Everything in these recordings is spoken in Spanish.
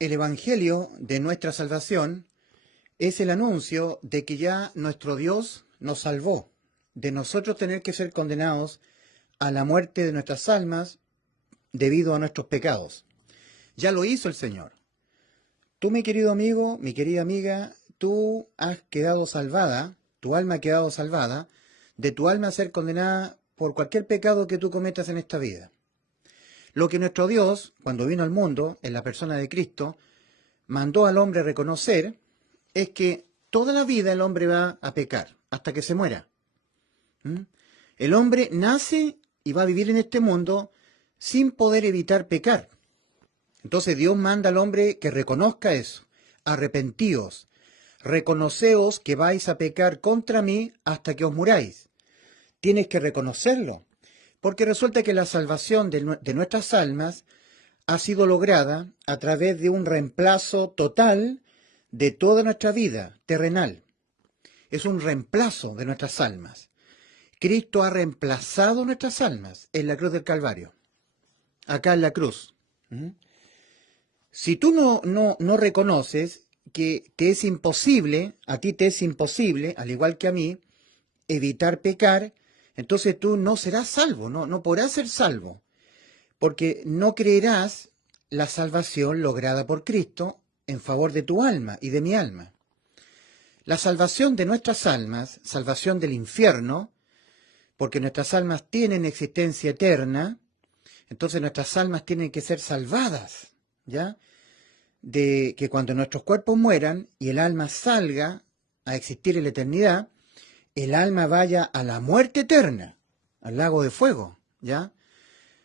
El Evangelio de nuestra salvación es el anuncio de que ya nuestro Dios nos salvó, de nosotros tener que ser condenados a la muerte de nuestras almas debido a nuestros pecados. Ya lo hizo el Señor. Tú, mi querido amigo, mi querida amiga, tú has quedado salvada, tu alma ha quedado salvada, de tu alma ser condenada por cualquier pecado que tú cometas en esta vida. Lo que nuestro Dios, cuando vino al mundo, en la persona de Cristo, mandó al hombre reconocer es que toda la vida el hombre va a pecar, hasta que se muera. El hombre nace y va a vivir en este mundo sin poder evitar pecar. Entonces Dios manda al hombre que reconozca eso. Arrepentíos, reconoceos que vais a pecar contra mí hasta que os muráis. Tienes que reconocerlo, porque resulta que la salvación de nuestras almas ha sido lograda a través de un reemplazo total de toda nuestra vida terrenal. Es un reemplazo de nuestras almas. Cristo ha reemplazado nuestras almas en la cruz del Calvario, acá en la cruz. Si tú no reconoces que te es imposible, a ti te es imposible, al igual que a mí, evitar pecar, entonces tú no serás salvo, no podrás ser salvo, porque no creerás la salvación lograda por Cristo en favor de tu alma y de mi alma. La salvación de nuestras almas, salvación del infierno, porque nuestras almas tienen existencia eterna, entonces nuestras almas tienen que ser salvadas, ¿ya? De que cuando nuestros cuerpos mueran y el alma salga a existir en la eternidad, el alma vaya a la muerte eterna, al lago de fuego, ¿ya?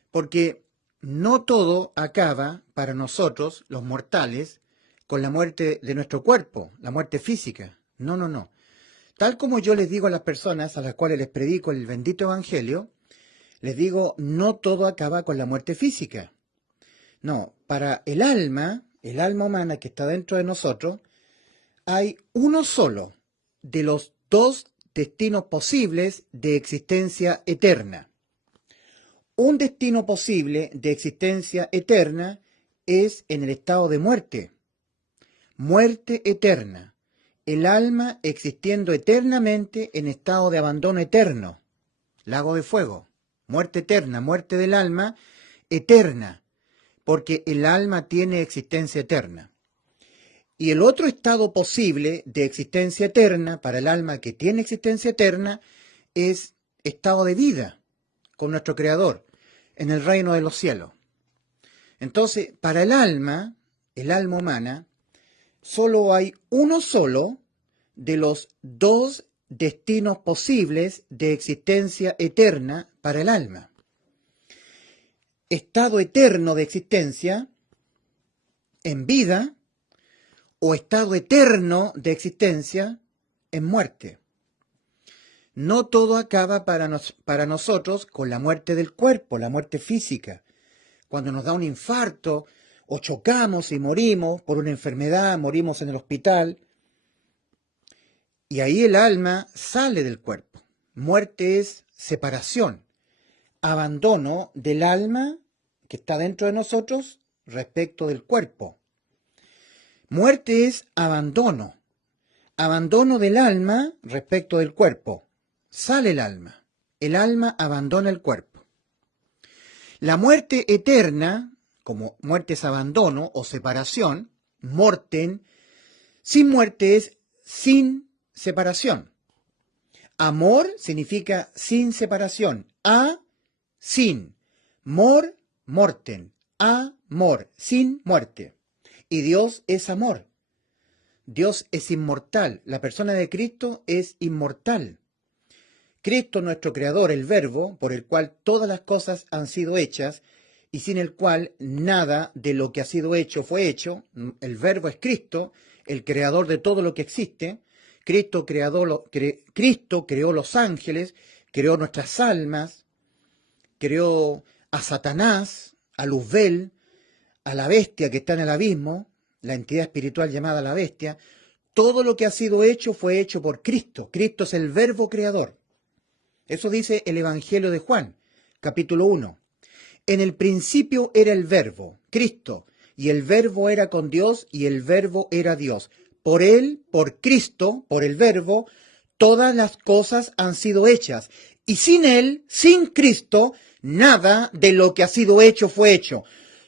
Porque no todo acaba para nosotros, los mortales, con la muerte de nuestro cuerpo, la muerte física. No. Tal como yo les digo a las personas a las cuales les predico el bendito Evangelio, les digo, no todo acaba con la muerte física. No, para el alma humana que está dentro de nosotros, hay uno solo de los dos destinos posibles de existencia eterna. Un destino posible de existencia eterna es en el estado de muerte. Muerte eterna. El alma existiendo eternamente en estado de abandono eterno. Lago de fuego. Muerte eterna, muerte del alma eterna. Porque el alma tiene existencia eterna. Y el otro estado posible de existencia eterna para el alma que tiene existencia eterna es estado de vida con nuestro Creador en el reino de los cielos. Entonces, para el alma humana, solo hay uno solo de los dos destinos posibles de existencia eterna para el alma. Estado eterno de existencia en vida o estado eterno de existencia en muerte. No todo acaba para nosotros con la muerte del cuerpo, la muerte física. Cuando nos da un infarto o chocamos y morimos por una enfermedad, morimos en el hospital, y ahí el alma sale del cuerpo. Muerte es separación, abandono del alma que está dentro de nosotros respecto del cuerpo. Muerte es abandono del alma respecto del cuerpo. Sale el alma abandona el cuerpo. La muerte eterna, como muerte es abandono o separación, morten, sin muerte es sin separación. Amor significa sin separación. Sin. Morten. Amor. Sin muerte. Y Dios es amor. Dios es inmortal. La persona de Cristo es inmortal. Cristo, nuestro Creador, el Verbo, por el cual todas las cosas han sido hechas y sin el cual nada de lo que ha sido hecho fue hecho. El Verbo es Cristo, el Creador de todo lo que existe. Cristo creó los ángeles, creó nuestras almas, creó a Satanás, a Luzbel, a la bestia que está en el abismo, la entidad espiritual llamada la bestia. Todo lo que ha sido hecho fue hecho por Cristo. Cristo es el Verbo creador. Eso dice el Evangelio de Juan, capítulo 1. En el principio era el Verbo, Cristo, y el Verbo era con Dios, y el Verbo era Dios. Por Él, por Cristo, por el Verbo, todas las cosas han sido hechas. Y sin Él, sin Cristo, nada de lo que ha sido hecho fue hecho.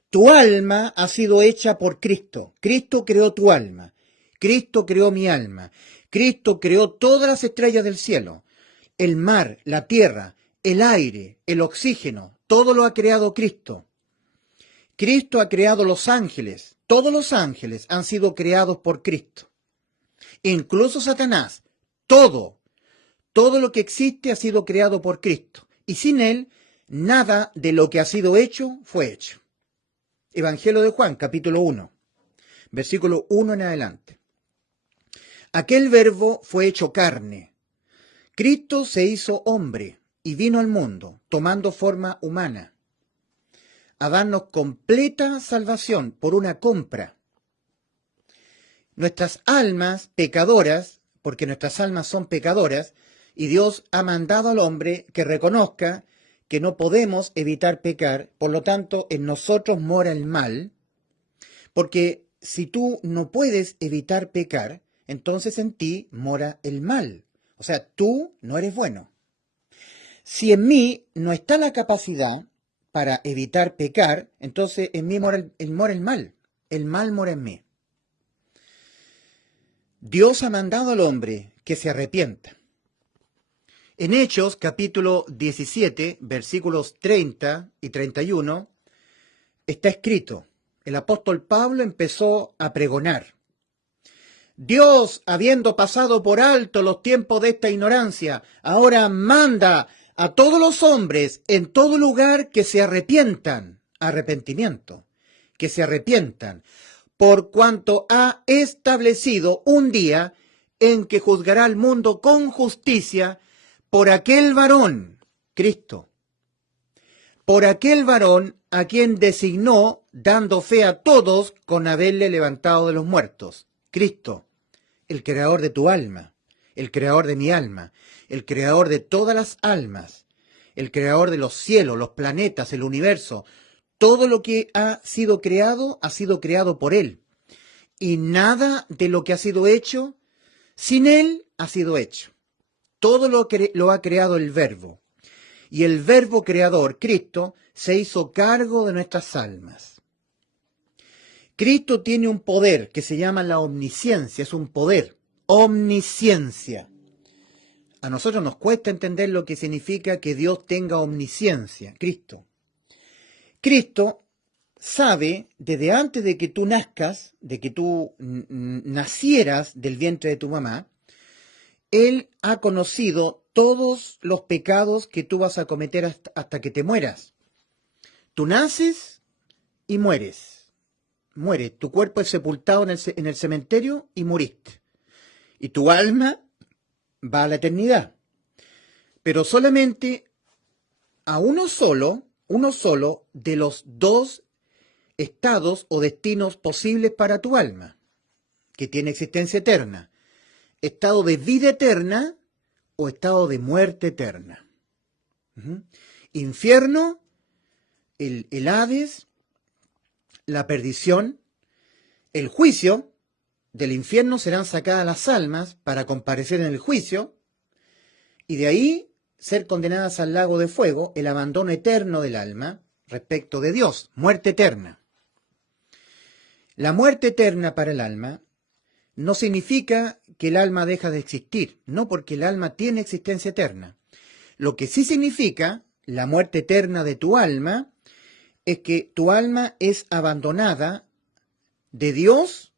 Tu alma ha sido hecha por Cristo. Cristo creó tu alma. Cristo creó mi alma. Cristo creó todas las estrellas del cielo. El mar, la tierra, el aire, el oxígeno, todo lo ha creado Cristo. Cristo ha creado los ángeles. Todos los ángeles han sido creados por Cristo. Incluso Satanás. Todo lo que existe ha sido creado por Cristo. Y sin Él, nada de lo que ha sido hecho fue hecho. Evangelio de Juan, capítulo 1, versículo 1 en adelante. Aquel Verbo fue hecho carne. Cristo se hizo hombre y vino al mundo, tomando forma humana, a darnos completa salvación por una compra. Nuestras almas pecadoras, porque nuestras almas son pecadoras, y Dios ha mandado al hombre que reconozca que no podemos evitar pecar, por lo tanto en nosotros mora el mal, porque si tú no puedes evitar pecar, entonces en ti mora el mal. O sea, tú no eres bueno. Si en mí no está la capacidad para evitar pecar, entonces en mí mora el mal. El mal mora en mí. Dios ha mandado al hombre que se arrepienta. En Hechos, capítulo 17, versículos 30 y 31, está escrito, el apóstol Pablo empezó a pregonar. Dios, habiendo pasado por alto los tiempos de esta ignorancia, ahora manda a todos los hombres en todo lugar que se arrepientan, arrepentimiento, que se arrepientan, por cuanto ha establecido un día en que juzgará al mundo con justicia por aquel varón, Cristo, por aquel varón a quien designó, dando fe a todos con haberle levantado de los muertos, Cristo, el creador de tu alma, el creador de mi alma, el creador de todas las almas, el creador de los cielos, los planetas, el universo. Todo lo que ha sido creado por Él. Y nada de lo que ha sido hecho, sin Él ha sido hecho. Todo lo ha creado el Verbo. Y el Verbo creador, Cristo, se hizo cargo de nuestras almas. Cristo tiene un poder que se llama la omnisciencia, es un poder, omnisciencia. A nosotros nos cuesta entender lo que significa que Dios tenga omnisciencia, Cristo. Cristo sabe desde antes de que tú nazcas, de que tú nacieras del vientre de tu mamá, Él ha conocido todos los pecados que tú vas a cometer hasta que te mueras. Tú naces y mueres. Mueres, tu cuerpo es sepultado en el cementerio y moriste. Y tu alma va a la eternidad. Pero solamente a uno solo de los dos estados o destinos posibles para tu alma, que tiene existencia eterna. Estado de vida eterna o estado de muerte eterna. Infierno, el Hades, la perdición, el juicio. Del infierno serán sacadas las almas para comparecer en el juicio, y de ahí ser condenadas al lago de fuego, el abandono eterno del alma respecto de Dios, muerte eterna. La muerte eterna para el alma no significa que el alma deja de existir, no, porque el alma tiene existencia eterna. Lo que sí significa la muerte eterna de tu alma es que tu alma es abandonada de Dios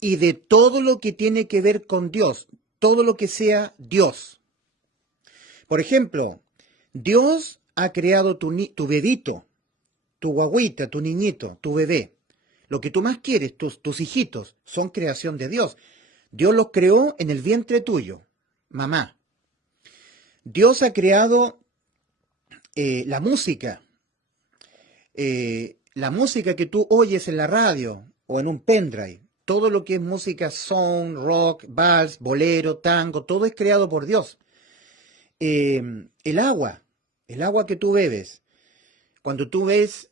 y de todo lo que tiene que ver con Dios, todo lo que sea Dios. Por ejemplo, Dios ha creado tu bebito, tu guagüita, tu niñito, tu bebé. Lo que tú más quieres, tus hijitos, son creación de Dios. Dios los creó en el vientre tuyo, mamá. Dios ha creado la música que tú oyes en la radio o en un pendrive. Todo lo que es música, son, rock, vals, bolero, tango, todo es creado por Dios. El agua que tú bebes, cuando tú ves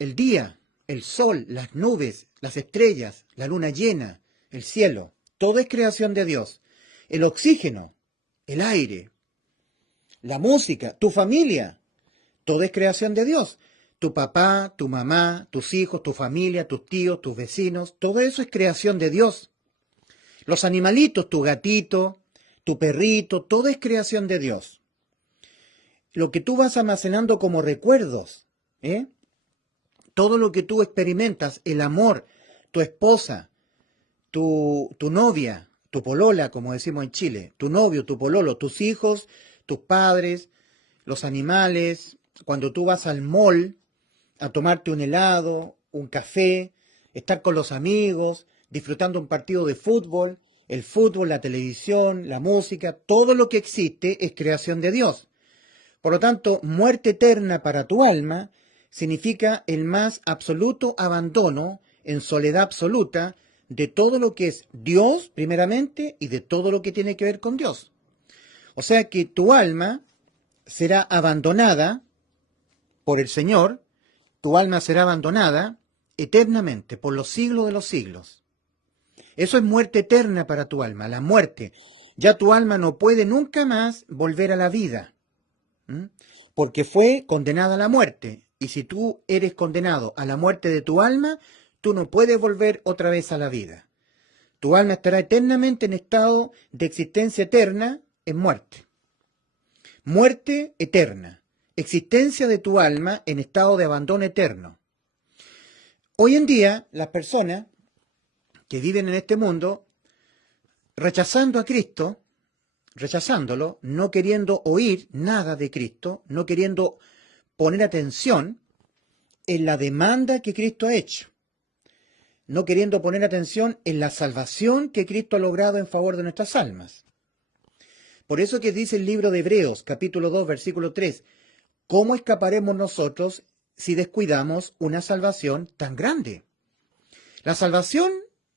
el día el sol, las nubes, las estrellas, la luna llena, el cielo, todo es creación de Dios. El oxígeno, el aire, la música, tu familia, todo es creación de Dios. Tu papá, tu mamá, tus hijos, tu familia, tus tíos, tus vecinos, todo eso es creación de Dios. Los animalitos, tu gatito, tu perrito, todo es creación de Dios. Lo que tú vas almacenando como recuerdos, todo lo que tú experimentas, el amor, tu esposa, tu novia, tu polola, como decimos en Chile, tu novio, tu pololo, tus hijos, tus padres, los animales, cuando tú vas al mall a tomarte un helado, un café, estar con los amigos, disfrutando un partido de fútbol, el fútbol, la televisión, la música, todo lo que existe es creación de Dios. Por lo tanto, muerte eterna para tu alma significa el más absoluto abandono, en soledad absoluta, de todo lo que es Dios, primeramente, y de todo lo que tiene que ver con Dios. O sea que tu alma será abandonada por el Señor, tu alma será abandonada eternamente, por los siglos de los siglos. Eso es muerte eterna para tu alma, la muerte. Ya tu alma no puede nunca más volver a la vida, porque fue condenada a la muerte. Y si tú eres condenado a la muerte de tu alma, tú no puedes volver otra vez a la vida. Tu alma estará eternamente en estado de existencia eterna en muerte. Muerte eterna. Existencia de tu alma en estado de abandono eterno. Hoy en día, las personas que viven en este mundo, rechazando a Cristo, rechazándolo, no queriendo oír nada de Cristo, no queriendo poner atención en la demanda que Cristo ha hecho, no queriendo poner atención en la salvación que Cristo ha logrado en favor de nuestras almas. Por eso que dice el libro de Hebreos, capítulo 2, versículo 3, ¿cómo escaparemos nosotros si descuidamos una salvación tan grande? La salvación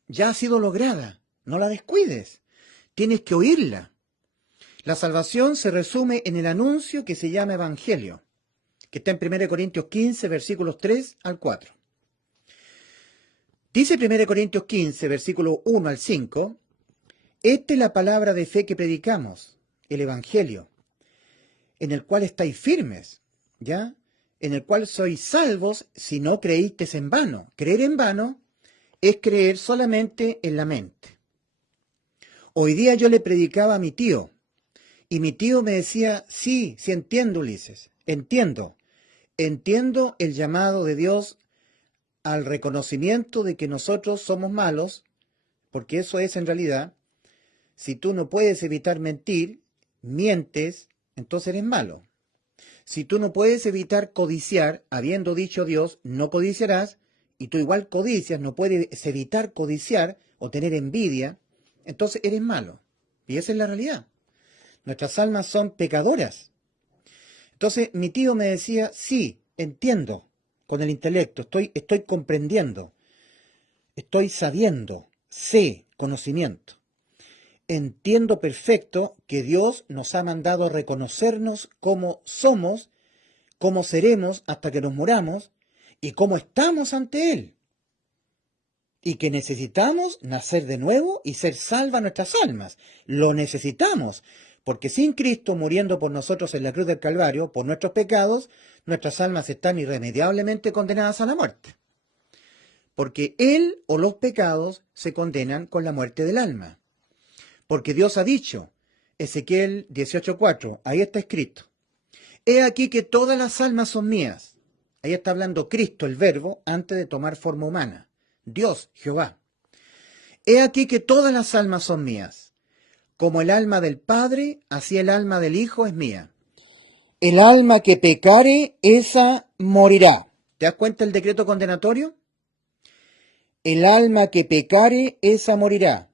ya ha sido lograda, no la descuides, tienes que oírla. La salvación se resume en el anuncio que se llama Evangelio, que está en 1 Corintios 15, versículos 3 al 4. Dice 1 Corintios 15, versículos 1 al 5, esta es la palabra de fe que predicamos, el Evangelio, en el cual estáis firmes, ¿ya? En el cual sois salvos si no creísteis en vano. Creer en vano es creer solamente en la mente. Hoy día yo le predicaba a mi tío, y mi tío me decía, sí entiendo, Ulises, entiendo el llamado de Dios al reconocimiento de que nosotros somos malos, porque eso es en realidad, si tú no puedes evitar mentir, mientes, entonces eres malo. Si tú no puedes evitar codiciar, habiendo dicho Dios, no codiciarás, y tú igual codicias, no puedes evitar codiciar o tener envidia, entonces eres malo. Y esa es la realidad. Nuestras almas son pecadoras. Entonces mi tío me decía, sí, entiendo con el intelecto, estoy comprendiendo, estoy sabiendo, sé, conocimiento. Entiendo perfecto que Dios nos ha mandado reconocernos como somos, cómo seremos hasta que nos muramos y cómo estamos ante Él. Y que necesitamos nacer de nuevo y ser salvas nuestras almas. Lo necesitamos, porque sin Cristo muriendo por nosotros en la cruz del Calvario, por nuestros pecados, nuestras almas están irremediablemente condenadas a la muerte. Porque Él o los pecados se condenan con la muerte del alma. Porque Dios ha dicho, Ezequiel 18:4, ahí está escrito, he aquí que todas las almas son mías. Ahí está hablando Cristo, el Verbo, antes de tomar forma humana. Dios, Jehová. He aquí que todas las almas son mías. Como el alma del Padre, así el alma del Hijo es mía. El alma que pecare, esa morirá. ¿Te das cuenta el decreto condenatorio? El alma que pecare, esa morirá.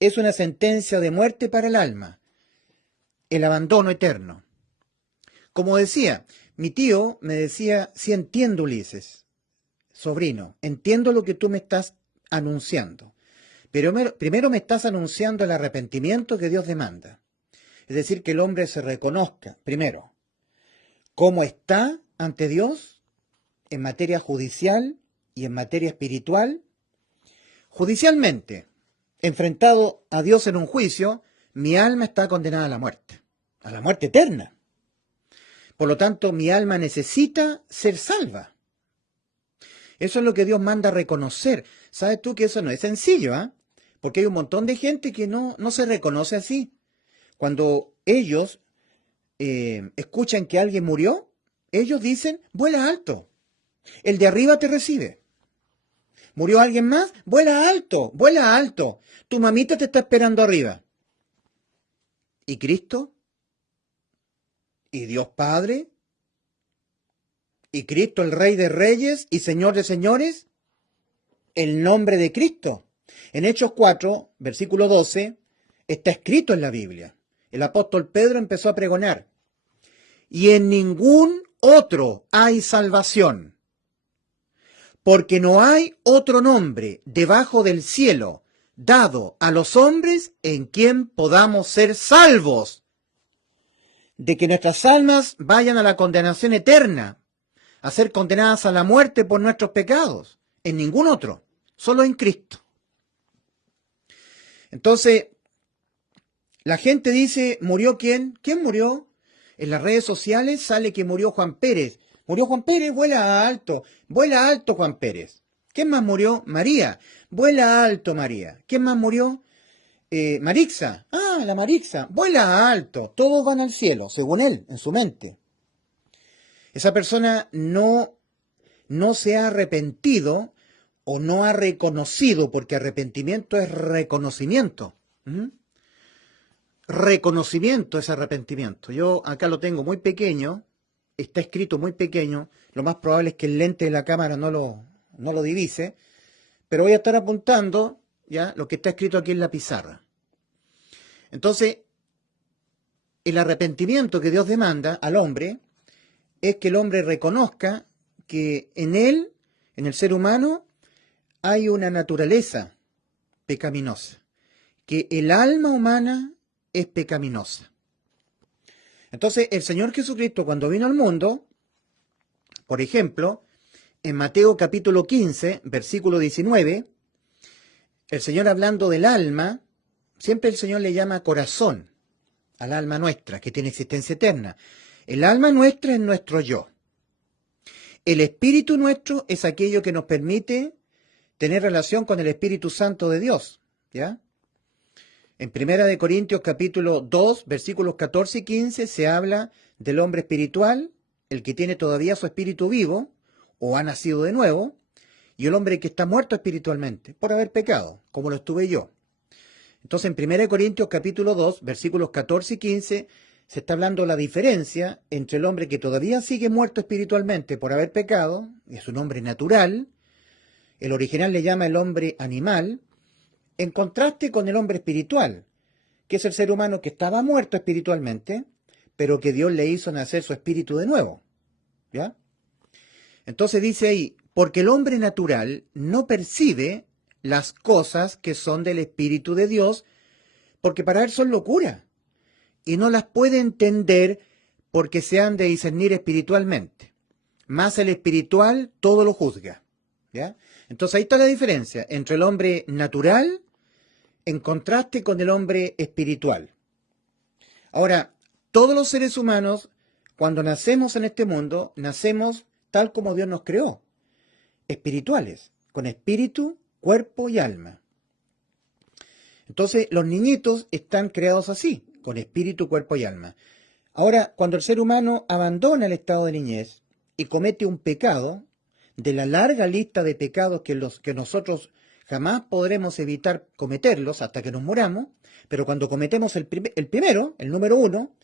Es una sentencia de muerte para el alma. El abandono eterno. Como decía, mi tío me decía, sí entiendo, Ulises, sobrino, entiendo lo que tú me estás anunciando. Pero primero me estás anunciando el arrepentimiento que Dios demanda. Es decir, que el hombre se reconozca, primero, cómo está ante Dios en materia judicial, y en materia espiritual, judicialmente, enfrentado a Dios en un juicio, mi alma está condenada a la muerte eterna. Por lo tanto, mi alma necesita ser salva. Eso es lo que Dios manda a reconocer. ¿Sabes tú que eso no es sencillo, ¿ah? Porque hay un montón de gente que no se reconoce así. Cuando ellos escuchan que alguien murió, ellos dicen, vuela alto. El de arriba te recibe. ¿Murió alguien más? Vuela alto, vuela alto. Tu mamita te está esperando arriba. ¿Y Cristo? ¿Y Dios Padre? ¿Y Cristo el Rey de Reyes y Señor de Señores? El nombre de Cristo. En Hechos 4, versículo 12, está escrito en la Biblia. El apóstol Pedro empezó a pregonar. Y en ningún otro hay salvación, porque no hay otro nombre debajo del cielo dado a los hombres en quien podamos ser salvos, de que nuestras almas vayan a la condenación eterna, a ser condenadas a la muerte por nuestros pecados. En ningún otro, solo en Cristo. Entonces, la gente dice, ¿murió quién? ¿Quién murió? En las redes sociales sale que murió Juan Pérez. Murió Juan Pérez, vuela alto Juan Pérez. ¿Quién más murió? María, vuela alto María. ¿Quién más murió? Marixa, la Marixa, vuela alto. Todos van al cielo, según él, en su mente. Esa persona no se ha arrepentido o no ha reconocido, porque arrepentimiento es reconocimiento. Reconocimiento es arrepentimiento. Yo acá lo tengo muy pequeño, está escrito muy pequeño, lo más probable es que el lente de la cámara no lo divise, pero voy a estar apuntando ya lo que está escrito aquí en la pizarra. Entonces, el arrepentimiento que Dios demanda al hombre es que el hombre reconozca que en él, en el ser humano, hay una naturaleza pecaminosa, que el alma humana es pecaminosa. Entonces, el Señor Jesucristo, cuando vino al mundo, por ejemplo, en Mateo capítulo 15, versículo 19, el Señor hablando del alma, siempre el Señor le llama corazón al alma nuestra, que tiene existencia eterna. El alma nuestra es nuestro yo. El espíritu nuestro es aquello que nos permite tener relación con el Espíritu Santo de Dios, ¿ya? En 1 Corintios capítulo 2, versículos 14 y 15, se habla del hombre espiritual, el que tiene todavía su espíritu vivo, o ha nacido de nuevo, y el hombre que está muerto espiritualmente, por haber pecado, como lo estuve yo. Entonces, en 1 Corintios capítulo 2, versículos 14 y 15, se está hablando la diferencia entre el hombre que todavía sigue muerto espiritualmente por haber pecado, y es un hombre natural, el original le llama el hombre animal, en contraste con el hombre espiritual, que es el ser humano que estaba muerto espiritualmente, pero que Dios le hizo nacer su espíritu de nuevo. ¿Ya? Entonces dice ahí, porque el hombre natural no percibe las cosas que son del Espíritu de Dios, porque para él son locura, y no las puede entender porque se han de discernir espiritualmente. Más el espiritual todo lo juzga. ¿Ya? Entonces ahí está la diferencia entre el hombre natural en contraste con el hombre espiritual. Ahora, todos los seres humanos, cuando nacemos en este mundo, nacemos tal como Dios nos creó, espirituales, con espíritu, cuerpo y alma. Entonces, los niñitos están creados así, con espíritu, cuerpo y alma. Ahora, cuando el ser humano abandona el estado de niñez y comete un pecado, de la larga lista de pecados que nosotros jamás podremos evitar cometerlos hasta que nos muramos, pero cuando cometemos el primero, el número 1,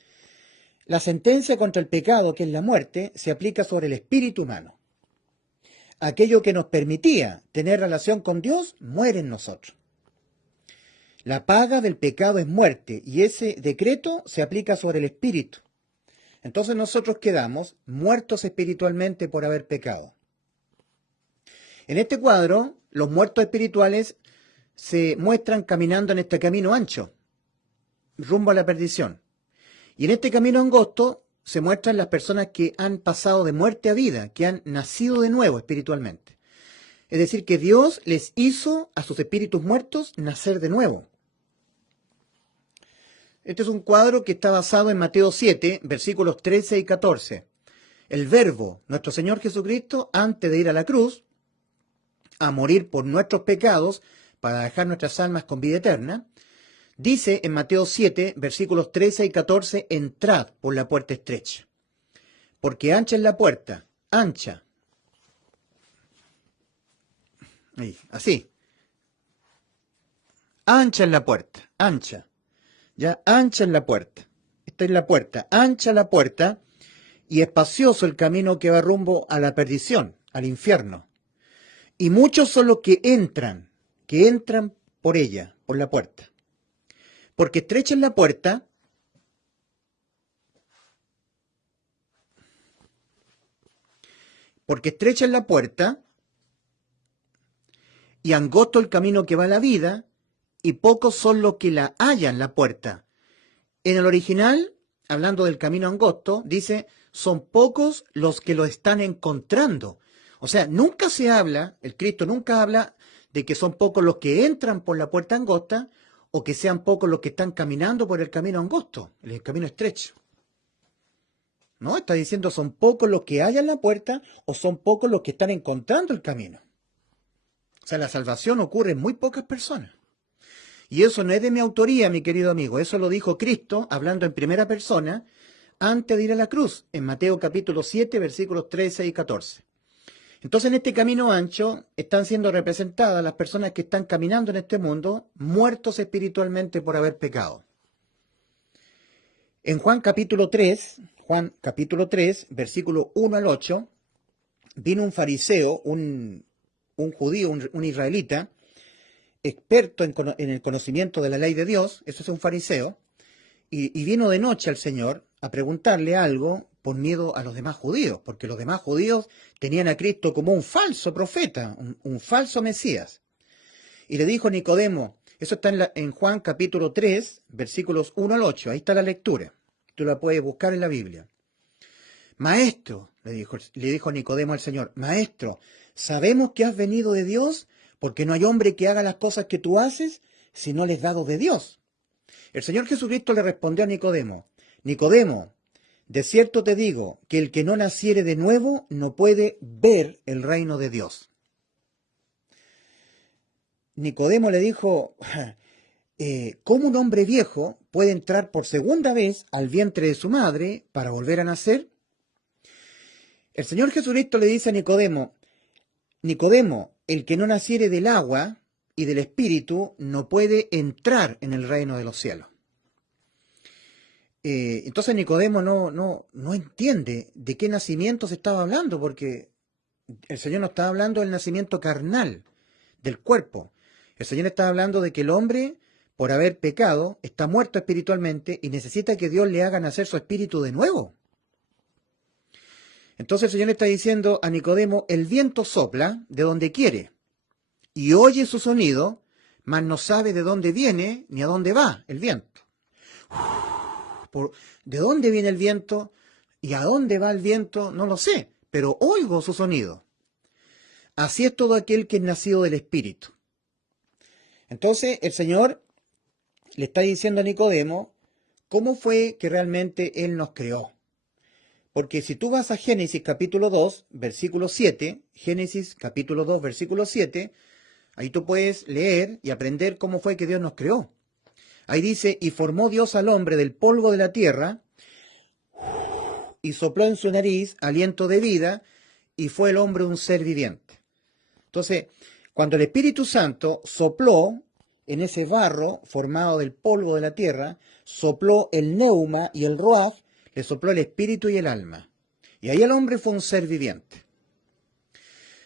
la sentencia contra el pecado, que es la muerte, se aplica sobre el espíritu humano. Aquello que nos permitía tener relación con Dios, muere en nosotros. La paga del pecado es muerte, y ese decreto se aplica sobre el espíritu. Entonces nosotros quedamos muertos espiritualmente por haber pecado. En este cuadro, los muertos espirituales se muestran caminando en este camino ancho, rumbo a la perdición. Y en este camino angosto se muestran las personas que han pasado de muerte a vida, que han nacido de nuevo espiritualmente. Es decir, que Dios les hizo a sus espíritus muertos nacer de nuevo. Este es un cuadro que está basado en Mateo 7, versículos 13 y 14. El Verbo, nuestro Señor Jesucristo, antes de ir a la cruz, a morir por nuestros pecados, para dejar nuestras almas con vida eterna, dice en Mateo 7, versículos 13 y 14, entrad por la puerta estrecha, porque ancha es la puerta, ancha. Ahí, así. Ancha es la puerta, ancha. Ya, ancha es la puerta. Esta es la puerta, ancha la puerta, y espacioso el camino que va rumbo a la perdición, al infierno. Y muchos son los que entran por ella, por la puerta. Porque estrecha es la puerta, y angosto el camino que va a la vida, y pocos son los que la hallan la puerta. En el original, hablando del camino angosto, dice, son pocos los que lo están encontrando. O sea, nunca se habla, el Cristo nunca habla de que son pocos los que entran por la puerta angosta, o que sean pocos los que están caminando por el camino angosto, el camino estrecho. No, está diciendo son pocos los que hallan la puerta, o son pocos los que están encontrando el camino. O sea, la salvación ocurre en muy pocas personas. Y eso no es de mi autoría, mi querido amigo. Eso lo dijo Cristo, hablando en primera persona, antes de ir a la cruz, en Mateo capítulo 7, versículos 13 y 14. Entonces, en este camino ancho están siendo representadas las personas que están caminando en este mundo, muertos espiritualmente por haber pecado. En Juan capítulo 3, versículo 1 al 8, vino un fariseo, un judío, un israelita, experto en el conocimiento de la ley de Dios, eso es un fariseo, y vino de noche al Señor a preguntarle algo por miedo a los demás judíos, porque los demás judíos tenían a Cristo como un falso profeta, un falso Mesías. Y le dijo Nicodemo, eso está en Juan capítulo 3, versículos 1 al 8, ahí está la lectura, tú la puedes buscar en la Biblia. Maestro, le dijo Nicodemo al Señor, Maestro, sabemos que has venido de Dios, porque no hay hombre que haga las cosas que tú haces si no les dado de Dios. El Señor Jesucristo le respondió a Nicodemo, Nicodemo, de cierto te digo que el que no naciere de nuevo no puede ver el reino de Dios. Nicodemo le dijo, ¿cómo un hombre viejo puede entrar por segunda vez al vientre de su madre para volver a nacer? El Señor Jesucristo le dice a Nicodemo, Nicodemo, el que no naciere del agua y del Espíritu no puede entrar en el reino de los cielos. Entonces Nicodemo no entiende de qué nacimiento se estaba hablando, porque el Señor no estaba hablando del nacimiento carnal, del cuerpo. El Señor está hablando de que el hombre, por haber pecado, está muerto espiritualmente y necesita que Dios le haga nacer su espíritu de nuevo. Entonces el Señor le está diciendo a Nicodemo, el viento sopla de donde quiere y oye su sonido, mas no sabe de dónde viene ni a dónde va el viento. ¿De dónde viene el viento y a dónde va el viento? No lo sé, pero oigo su sonido. Así es todo aquel que es nacido del Espíritu. Entonces el Señor le está diciendo a Nicodemo cómo fue que realmente Él nos creó. Porque si tú vas a Génesis capítulo 2, versículo 7, Génesis capítulo 2, versículo 7, ahí tú puedes leer y aprender cómo fue que Dios nos creó. Ahí dice, y formó Dios al hombre del polvo de la tierra, y sopló en su nariz aliento de vida, y fue el hombre un ser viviente. Entonces, cuando el Espíritu Santo sopló en ese barro formado del polvo de la tierra, sopló el neuma y el ruaj, le sopló el espíritu y el alma. Y ahí el hombre fue un ser viviente.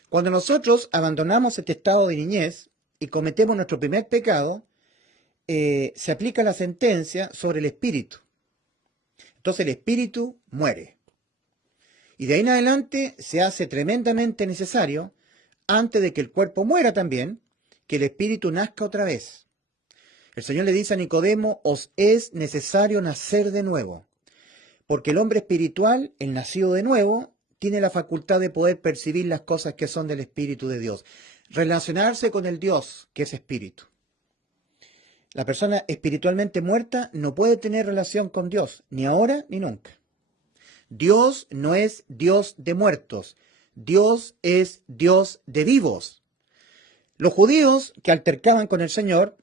Cuando nosotros abandonamos este estado de niñez y cometemos nuestro primer pecado, se aplica la sentencia sobre el espíritu. Entonces el espíritu muere. Y de ahí en adelante se hace tremendamente necesario, antes de que el cuerpo muera también, que el espíritu nazca otra vez. El Señor le dice a Nicodemo, os es necesario nacer de nuevo. Porque el hombre espiritual, el nacido de nuevo, tiene la facultad de poder percibir las cosas que son del Espíritu de Dios. Relacionarse con el Dios que es Espíritu. La persona espiritualmente muerta no puede tener relación con Dios, ni ahora ni nunca. Dios no es Dios de muertos, Dios es Dios de vivos. Los judíos que altercaban con el Señor,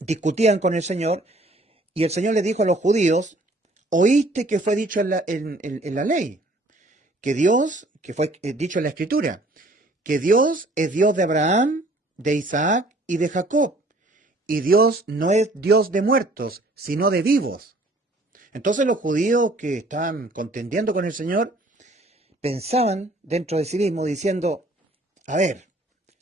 discutían con el Señor, y el Señor les dijo a los judíos, oíste que fue dicho en la ley, que Dios, que fue dicho en la Escritura, que Dios es Dios de Abraham, de Isaac y de Jacob, y Dios no es Dios de muertos, sino de vivos. Entonces los judíos que estaban contendiendo con el Señor pensaban dentro de sí mismos diciendo, a ver,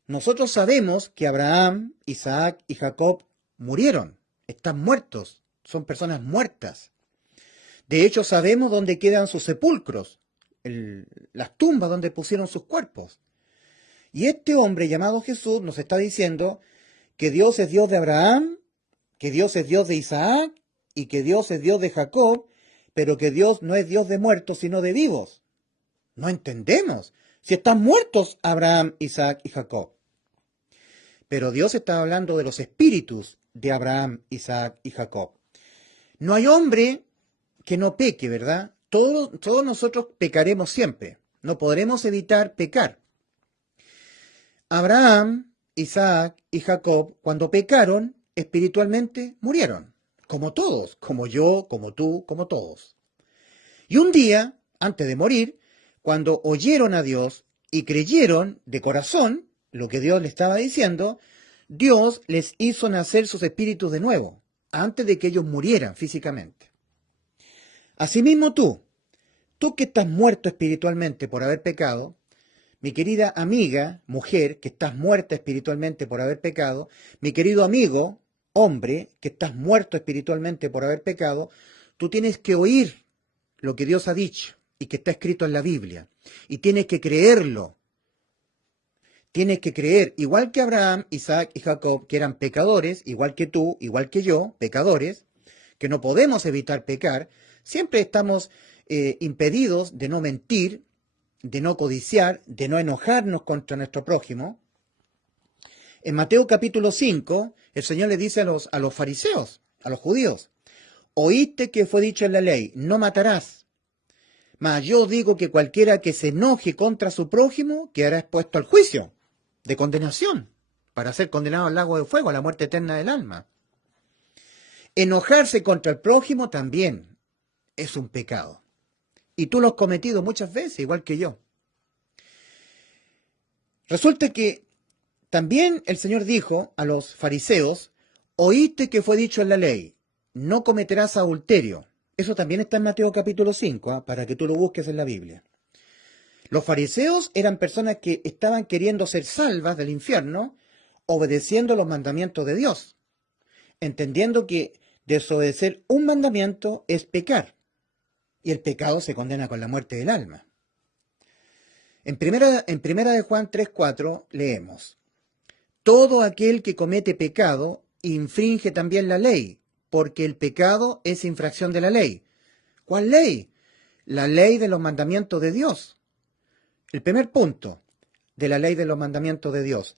nosotros sabemos que Abraham, Isaac y Jacob murieron, están muertos, son personas muertas. De hecho sabemos dónde quedan sus sepulcros, las tumbas donde pusieron sus cuerpos. Y este hombre llamado Jesús nos está diciendo que Dios es Dios de Abraham, que Dios es Dios de Isaac, y que Dios es Dios de Jacob, pero que Dios no es Dios de muertos, sino de vivos. No entendemos. Si están muertos Abraham, Isaac y Jacob. Pero Dios está hablando de los espíritus de Abraham, Isaac y Jacob. No hay hombre que no peque, ¿verdad? Todos nosotros pecaremos siempre. No podremos evitar pecar. Abraham, Isaac y Jacob, cuando pecaron, espiritualmente murieron. Como todos, como yo, como tú, como todos. Y un día, antes de morir, cuando oyeron a Dios y creyeron de corazón lo que Dios les estaba diciendo, Dios les hizo nacer sus espíritus de nuevo, antes de que ellos murieran físicamente. Asimismo tú que estás muerto espiritualmente por haber pecado, mi querida amiga, mujer, que estás muerta espiritualmente por haber pecado, mi querido amigo, hombre, que estás muerto espiritualmente por haber pecado, tú tienes que oír lo que Dios ha dicho y que está escrito en la Biblia. Y tienes que creerlo. Tienes que creer, igual que Abraham, Isaac y Jacob, que eran pecadores, igual que tú, igual que yo, pecadores, que no podemos evitar pecar, siempre estamos impedidos de no mentir, de no codiciar, de no enojarnos contra nuestro prójimo. En Mateo capítulo 5, el Señor le dice a los fariseos, a los judíos, oíste que fue dicho en la ley, no matarás. Mas yo digo que cualquiera que se enoje contra su prójimo quedará expuesto al juicio de condenación, para ser condenado al lago de fuego, a la muerte eterna del alma. Enojarse contra el prójimo también es un pecado. Y tú lo has cometido muchas veces, igual que yo. Resulta que también el Señor dijo a los fariseos, oíste que fue dicho en la ley, no cometerás adulterio. Eso también está en Mateo capítulo 5, para que tú lo busques en la Biblia. Los fariseos eran personas que estaban queriendo ser salvas del infierno, obedeciendo los mandamientos de Dios, entendiendo que desobedecer un mandamiento es pecar, y el pecado se condena con la muerte del alma. En primera de Juan 3:4 leemos, todo aquel que comete pecado infringe también la ley, porque el pecado es infracción de la ley. ¿Cuál ley? La ley de los mandamientos de Dios. El primer punto de la ley de los mandamientos de Dios.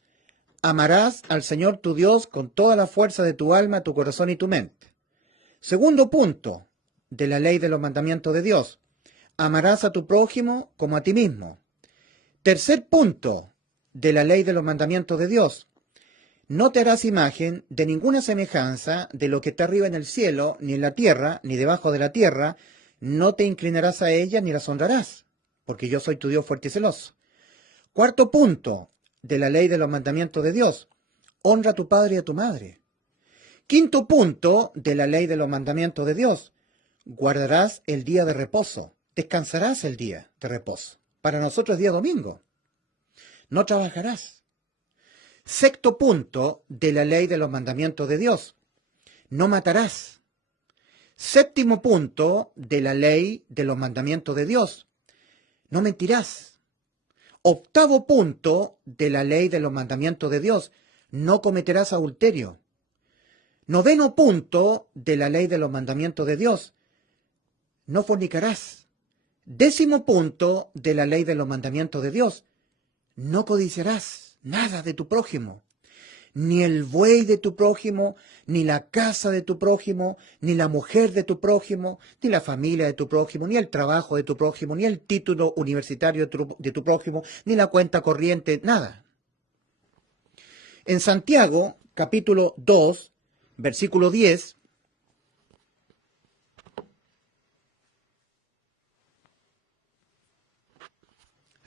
Amarás al Señor tu Dios con toda la fuerza de tu alma, tu corazón y tu mente. Segundo punto de la ley de los mandamientos de Dios. Amarás a tu prójimo como a ti mismo. Tercer punto de la ley de los mandamientos de Dios. No te harás imagen de ninguna semejanza de lo que está arriba en el cielo, ni en la tierra, ni debajo de la tierra. No te inclinarás a ella ni las honrarás, porque yo soy tu Dios fuerte y celoso. Cuarto punto de la ley de los mandamientos de Dios. Honra a tu padre y a tu madre. Quinto punto de la ley de los mandamientos de Dios. Guardarás el día de reposo. Descansarás el día de reposo. Para nosotros es día domingo. No trabajarás. Sexto punto de la ley de los mandamientos de Dios. No matarás. Séptimo punto de la ley de los mandamientos de Dios. No mentirás. Octavo punto de la ley de los mandamientos de Dios. No cometerás adulterio. Noveno punto de la ley de los mandamientos de Dios. No fornicarás. 10º punto de la ley de los mandamientos de Dios. No codiciarás nada de tu prójimo, ni el buey de tu prójimo, ni la casa de tu prójimo, ni la mujer de tu prójimo, ni la familia de tu prójimo, ni el trabajo de tu prójimo, ni el título universitario de tu prójimo, ni la cuenta corriente, nada. En Santiago, capítulo 2, versículo 10,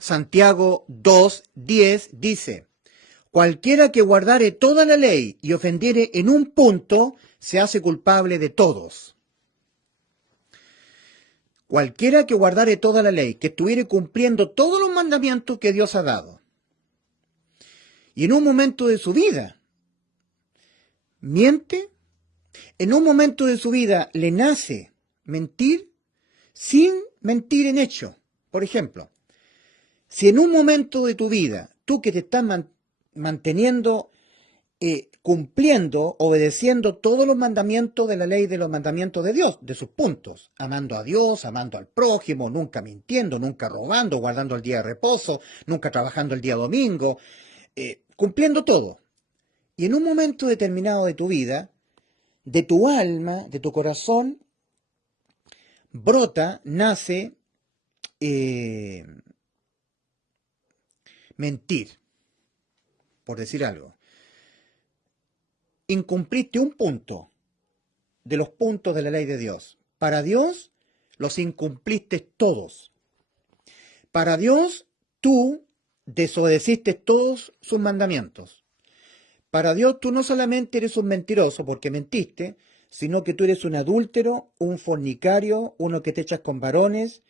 Santiago 2:10 dice: cualquiera que guardare toda la ley y ofendiere en un punto, se hace culpable de todos. Cualquiera que guardare toda la ley, que estuviere cumpliendo todos los mandamientos que Dios ha dado, y en un momento de su vida miente, en un momento de su vida le nace mentir, sin mentir en hecho. Por ejemplo, si en un momento de tu vida, tú que te estás manteniendo, cumpliendo, obedeciendo todos los mandamientos de la ley de los mandamientos de Dios, de sus puntos, amando a Dios, amando al prójimo, nunca mintiendo, nunca robando, guardando el día de reposo, nunca trabajando el día domingo, cumpliendo todo. Y en un momento determinado de tu vida, de tu alma, de tu corazón, brota, nace mentir, por decir algo. Incumpliste un punto de los puntos de la ley de Dios. Para Dios los incumpliste todos. Para Dios tú desobedeciste todos sus mandamientos. Para Dios tú no solamente eres un mentiroso porque mentiste, sino que tú eres un adúltero, un fornicario, uno que te echas con varones,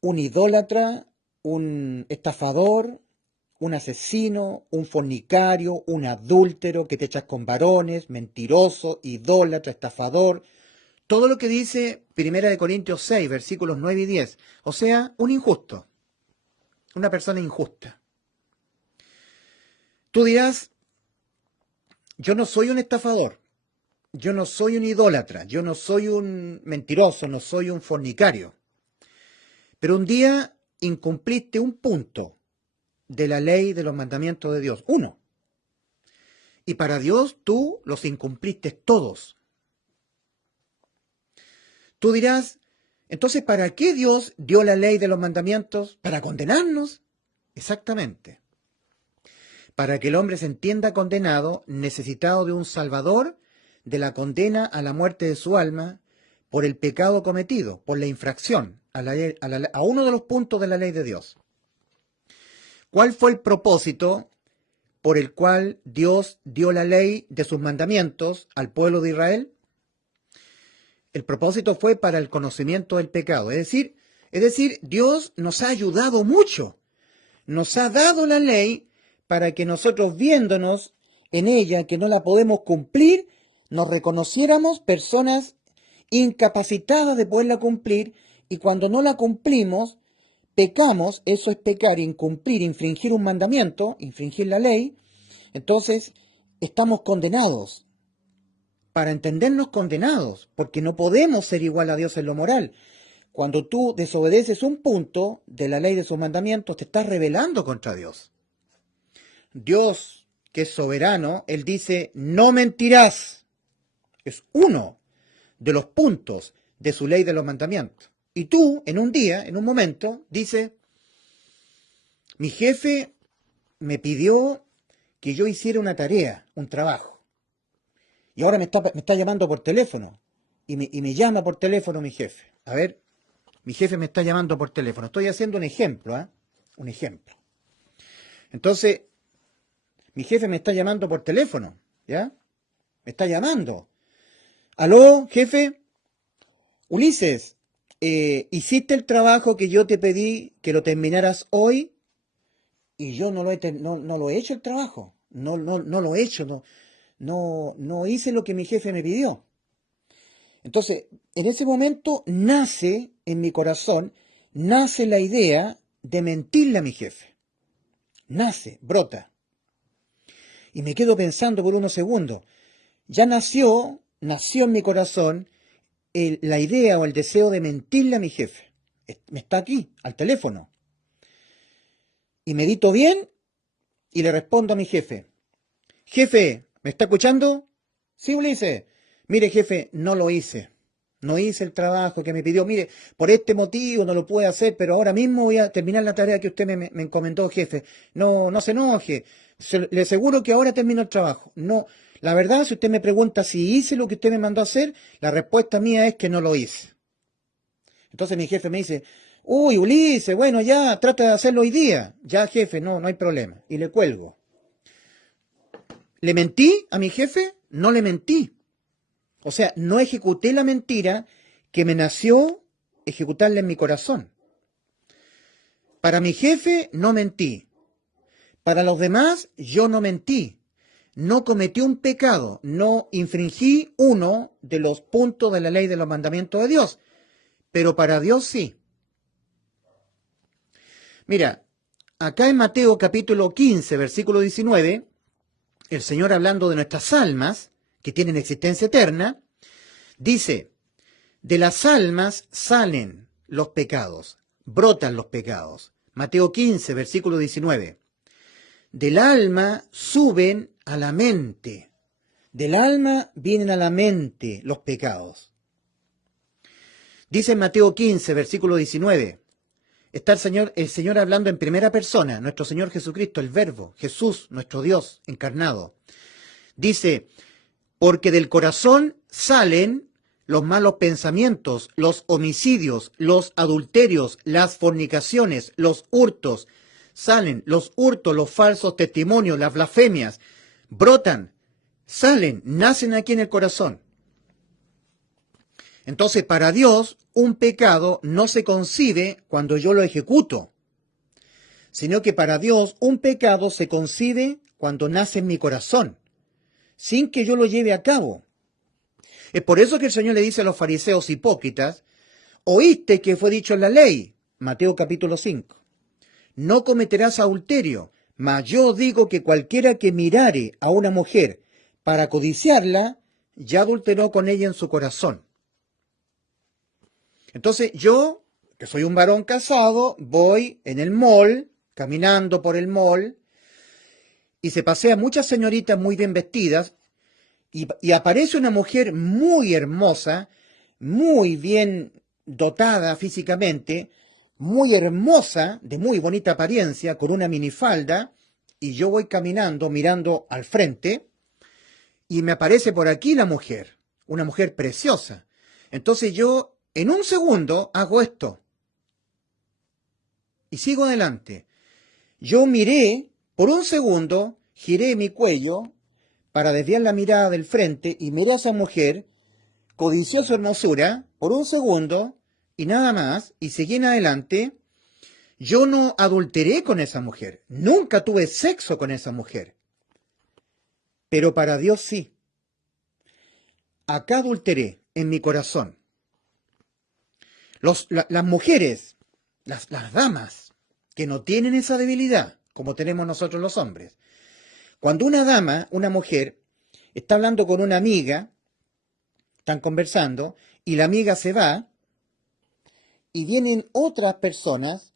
un idólatra, un estafador, un asesino, un fornicario, un adúltero, que te echas con varones, mentiroso, idólatra, estafador. Todo lo que dice 1 Corintios 6, versículos 9 y 10. O sea, un injusto, una persona injusta. Tú dirás: yo no soy un estafador, yo no soy un idólatra, yo no soy un mentiroso, no soy un fornicario. Pero un día incumpliste un punto de la ley de los mandamientos de Dios, uno. Y para Dios tú los incumpliste todos. Tú dirás: entonces, ¿para qué Dios dio la ley de los mandamientos? ¿Para condenarnos? Exactamente. Para que el hombre se entienda condenado, necesitado de un Salvador, de la condena a la muerte de su alma, por el pecado cometido, por la infracción a uno de los puntos de la ley de Dios. ¿Cuál fue el propósito por el cual Dios dio la ley de sus mandamientos al pueblo de Israel? El propósito fue para el conocimiento del pecado. Es decir, Dios nos ha ayudado mucho. Nos ha dado la ley para que nosotros, viéndonos en ella, que no la podemos cumplir, nos reconociéramos personas incapacitadas de poderla cumplir, y cuando no la cumplimos, pecamos. Eso es pecar, incumplir, infringir un mandamiento, infringir la ley. Entonces, estamos condenados. Para entendernos condenados, porque no podemos ser igual a Dios en lo moral. Cuando tú desobedeces un punto de la ley de sus mandamientos, te estás rebelando contra Dios. Dios, que es soberano, Él dice: no mentirás. Es uno de los puntos de su ley de los mandamientos. Y tú, en un día, en un momento, dices: mi jefe me pidió que yo hiciera una tarea, un trabajo. Y ahora me está llamando por teléfono. Y me llama por teléfono mi jefe. A ver, mi jefe me está llamando por teléfono. Estoy haciendo un ejemplo, ¿eh? Un ejemplo. Entonces, mi jefe me está llamando por teléfono, ¿ya? Me está llamando. ¿Aló, jefe? Ulises, ¿hiciste el trabajo que yo te pedí que lo terminaras hoy? Y yo no lo he hecho el trabajo. No lo he hecho. No hice lo que mi jefe me pidió. Entonces, en ese momento nace en mi corazón, nace la idea de mentirle a mi jefe. Nace, brota. Y me quedo pensando por unos segundos. Ya nació en mi corazón la idea o el deseo de mentirle a mi jefe. me está aquí, al teléfono. Y medito bien y le respondo a mi jefe. Jefe, ¿me está escuchando? Sí, Ulises. Mire, jefe, no lo hice. No hice el trabajo que me pidió. Mire, por este motivo no lo pude hacer, pero ahora mismo voy a terminar la tarea que usted me encomendó, jefe. No se enoje. Le aseguro que ahora termino el trabajo. No, la verdad, si usted me pregunta si hice lo que usted me mandó a hacer, la respuesta mía es que no lo hice. Entonces mi jefe me dice, uy, Ulises, bueno, ya, trata de hacerlo hoy día. Ya, jefe, no hay problema. Y le cuelgo. ¿Le mentí a mi jefe? No le mentí. O sea, no ejecuté la mentira que me nació ejecutarla en mi corazón. Para mi jefe no mentí. Para los demás yo no mentí. No cometí un pecado. No infringí uno de los puntos de la ley de los mandamientos de Dios. Pero para Dios sí. Mira, acá en Mateo capítulo 15, versículo 19, el Señor hablando de nuestras almas, que tienen existencia eterna, dice, de las almas salen los pecados, brotan los pecados. Mateo 15, versículo 19. Del alma suben a la mente. Del alma vienen a la mente los pecados. Dice en Mateo 15, versículo 19, está el Señor hablando en primera persona, nuestro Señor Jesucristo, el Verbo, Jesús, nuestro Dios encarnado. Dice, porque del corazón salen los malos pensamientos, los homicidios, los adulterios, las fornicaciones, los hurtos. Salen los hurtos, los falsos testimonios, las blasfemias. Brotan, salen, nacen aquí en el corazón. Entonces, para Dios, un pecado no se concibe cuando yo lo ejecuto, sino que para Dios un pecado se concibe cuando nace en mi corazón, sin que yo lo lleve a cabo. Es por eso que el Señor le dice a los fariseos hipócritas, oíste que fue dicho en la ley, Mateo capítulo 5, no cometerás adulterio, mas yo digo que cualquiera que mirare a una mujer para codiciarla, ya adulteró con ella en su corazón. Entonces yo, que soy un varón casado, voy en el mall, caminando por el mall, y se pasean muchas señoritas muy bien vestidas, y aparece una mujer muy hermosa, muy bien dotada físicamente, muy hermosa, de muy bonita apariencia, con una minifalda, y yo voy caminando, mirando al frente, y me aparece por aquí la mujer, una mujer preciosa. Entonces yo, en un segundo, hago esto, y sigo adelante. Yo miré, por un segundo, giré mi cuello, para desviar la mirada del frente, y miré a esa mujer, codició su hermosura, por un segundo, y nada más, y seguí en adelante. Yo no adulteré con esa mujer, nunca tuve sexo con esa mujer, pero para Dios sí. Acá adulteré, en mi corazón. Las mujeres, las damas, que no tienen esa debilidad, como tenemos nosotros los hombres, cuando una dama, una mujer, está hablando con una amiga, están conversando, y la amiga se va, y vienen otras personas,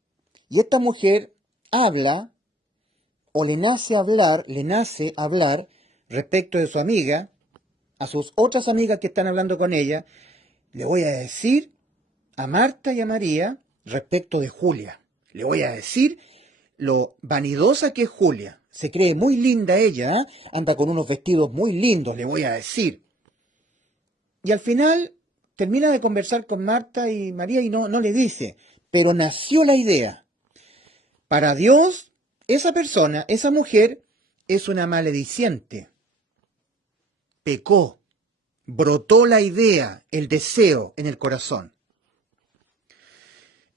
y esta mujer habla, o le nace hablar respecto de su amiga, a sus otras amigas que están hablando con ella, le voy a decir a Marta y a María respecto de Julia. Le voy a decir lo vanidosa que es Julia. Se cree muy linda ella, ¿eh? Anda con unos vestidos muy lindos, le voy a decir. Y al final termina de conversar con Marta y María y no le dice, pero nació la idea. Para Dios, esa persona, esa mujer, es una malediciente. Pecó, brotó la idea, el deseo en el corazón.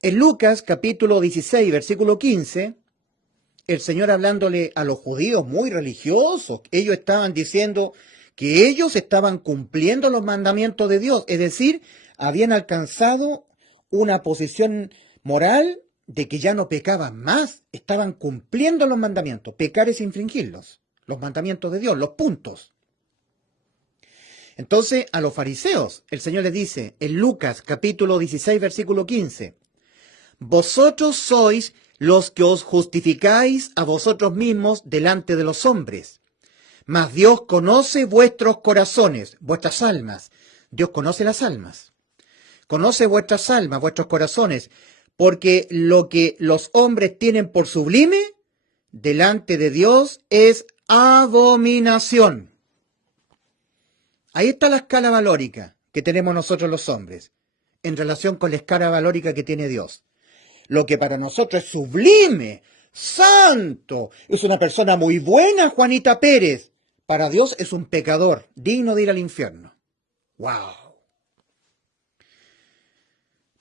En Lucas capítulo 16, versículo 15, el Señor hablándole a los judíos muy religiosos, ellos estaban diciendo que ellos estaban cumpliendo los mandamientos de Dios, es decir, habían alcanzado una posición moral de que ya no pecaban más, estaban cumpliendo los mandamientos. Pecar es infringirlos, los mandamientos de Dios, los puntos. Entonces, a los fariseos, el Señor les dice, en Lucas capítulo 16, versículo 15, vosotros sois los que os justificáis a vosotros mismos delante de los hombres. Mas Dios conoce vuestros corazones, vuestras almas. Dios conoce las almas. Conoce vuestras almas, vuestros corazones, porque lo que los hombres tienen por sublime delante de Dios es abominación. Ahí está la escala valórica que tenemos nosotros los hombres, en relación con la escala valórica que tiene Dios. Lo que para nosotros es sublime, santo, es una persona muy buena, Juanita Pérez, para Dios es un pecador, digno de ir al infierno. ¡Wow!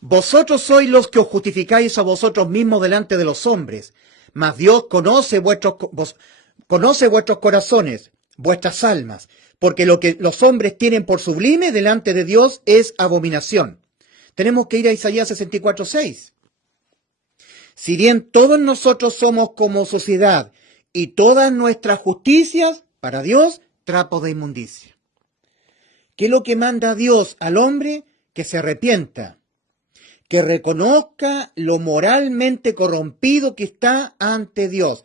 Vosotros sois los que os justificáis a vosotros mismos delante de los hombres, mas Dios conoce vuestros corazones, vuestras almas, porque lo que los hombres tienen por sublime delante de Dios es abominación. Tenemos que ir a Isaías 64:6. Si bien todos nosotros somos como suciedad y todas nuestras justicias, para Dios, trapos de inmundicia. ¿Qué es lo que manda Dios al hombre? Que se arrepienta, que reconozca lo moralmente corrompido que está ante Dios,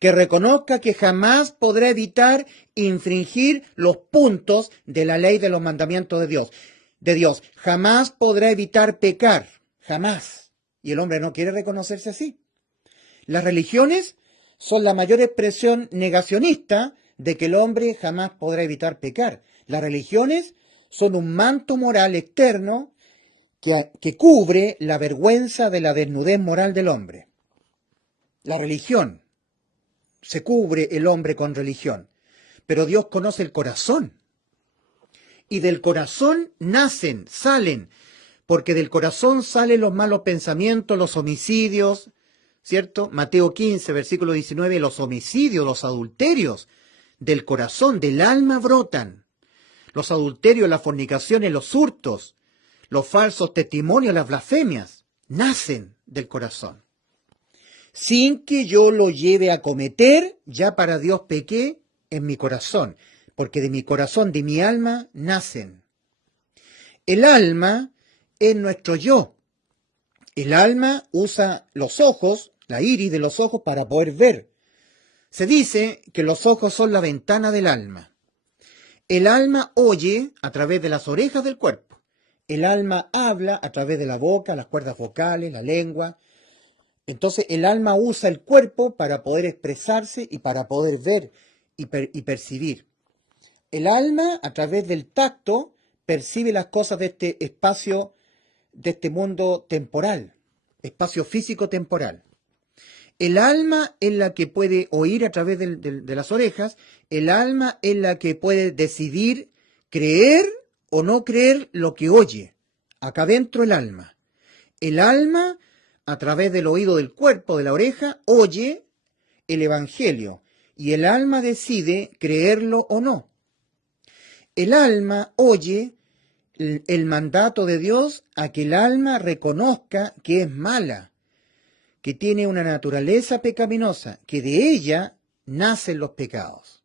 que reconozca que jamás podrá evitar infringir los puntos de la ley de los mandamientos de Dios. Jamás podrá evitar pecar, jamás. Y el hombre no quiere reconocerse así. Las religiones son la mayor expresión negacionista de que el hombre jamás podrá evitar pecar. Las religiones son un manto moral externo que cubre la vergüenza de la desnudez moral del hombre. La religión, se cubre el hombre con religión, pero Dios conoce el corazón. Y del corazón salen, porque del corazón salen los malos pensamientos, los homicidios, ¿cierto? Mateo 15, versículo 19, los homicidios, los adulterios, del corazón, del alma brotan. Los adulterios, las fornicaciones, los hurtos, los falsos testimonios, las blasfemias, nacen del corazón. Sin que yo lo lleve a cometer, ya para Dios pequé en mi corazón, porque de mi corazón, de mi alma, nacen. El alma es nuestro yo. El alma usa los ojos, la iris de los ojos, para poder ver. Se dice que los ojos son la ventana del alma. El alma oye a través de las orejas del cuerpo. El alma habla a través de la boca, las cuerdas vocales, la lengua. Entonces el alma usa el cuerpo para poder expresarse y para poder ver y percibir. El alma, a través del tacto, percibe las cosas de este espacio, de este mundo temporal, espacio físico-temporal. El alma es la que puede oír a través de las orejas. El alma es la que puede decidir creer o no creer lo que oye. Acá dentro el alma. El alma, a través del oído del cuerpo, de la oreja, oye el evangelio. Y el alma decide creerlo o no. El alma oye el mandato de Dios a que el alma reconozca que es mala, que tiene una naturaleza pecaminosa, que de ella nacen los pecados.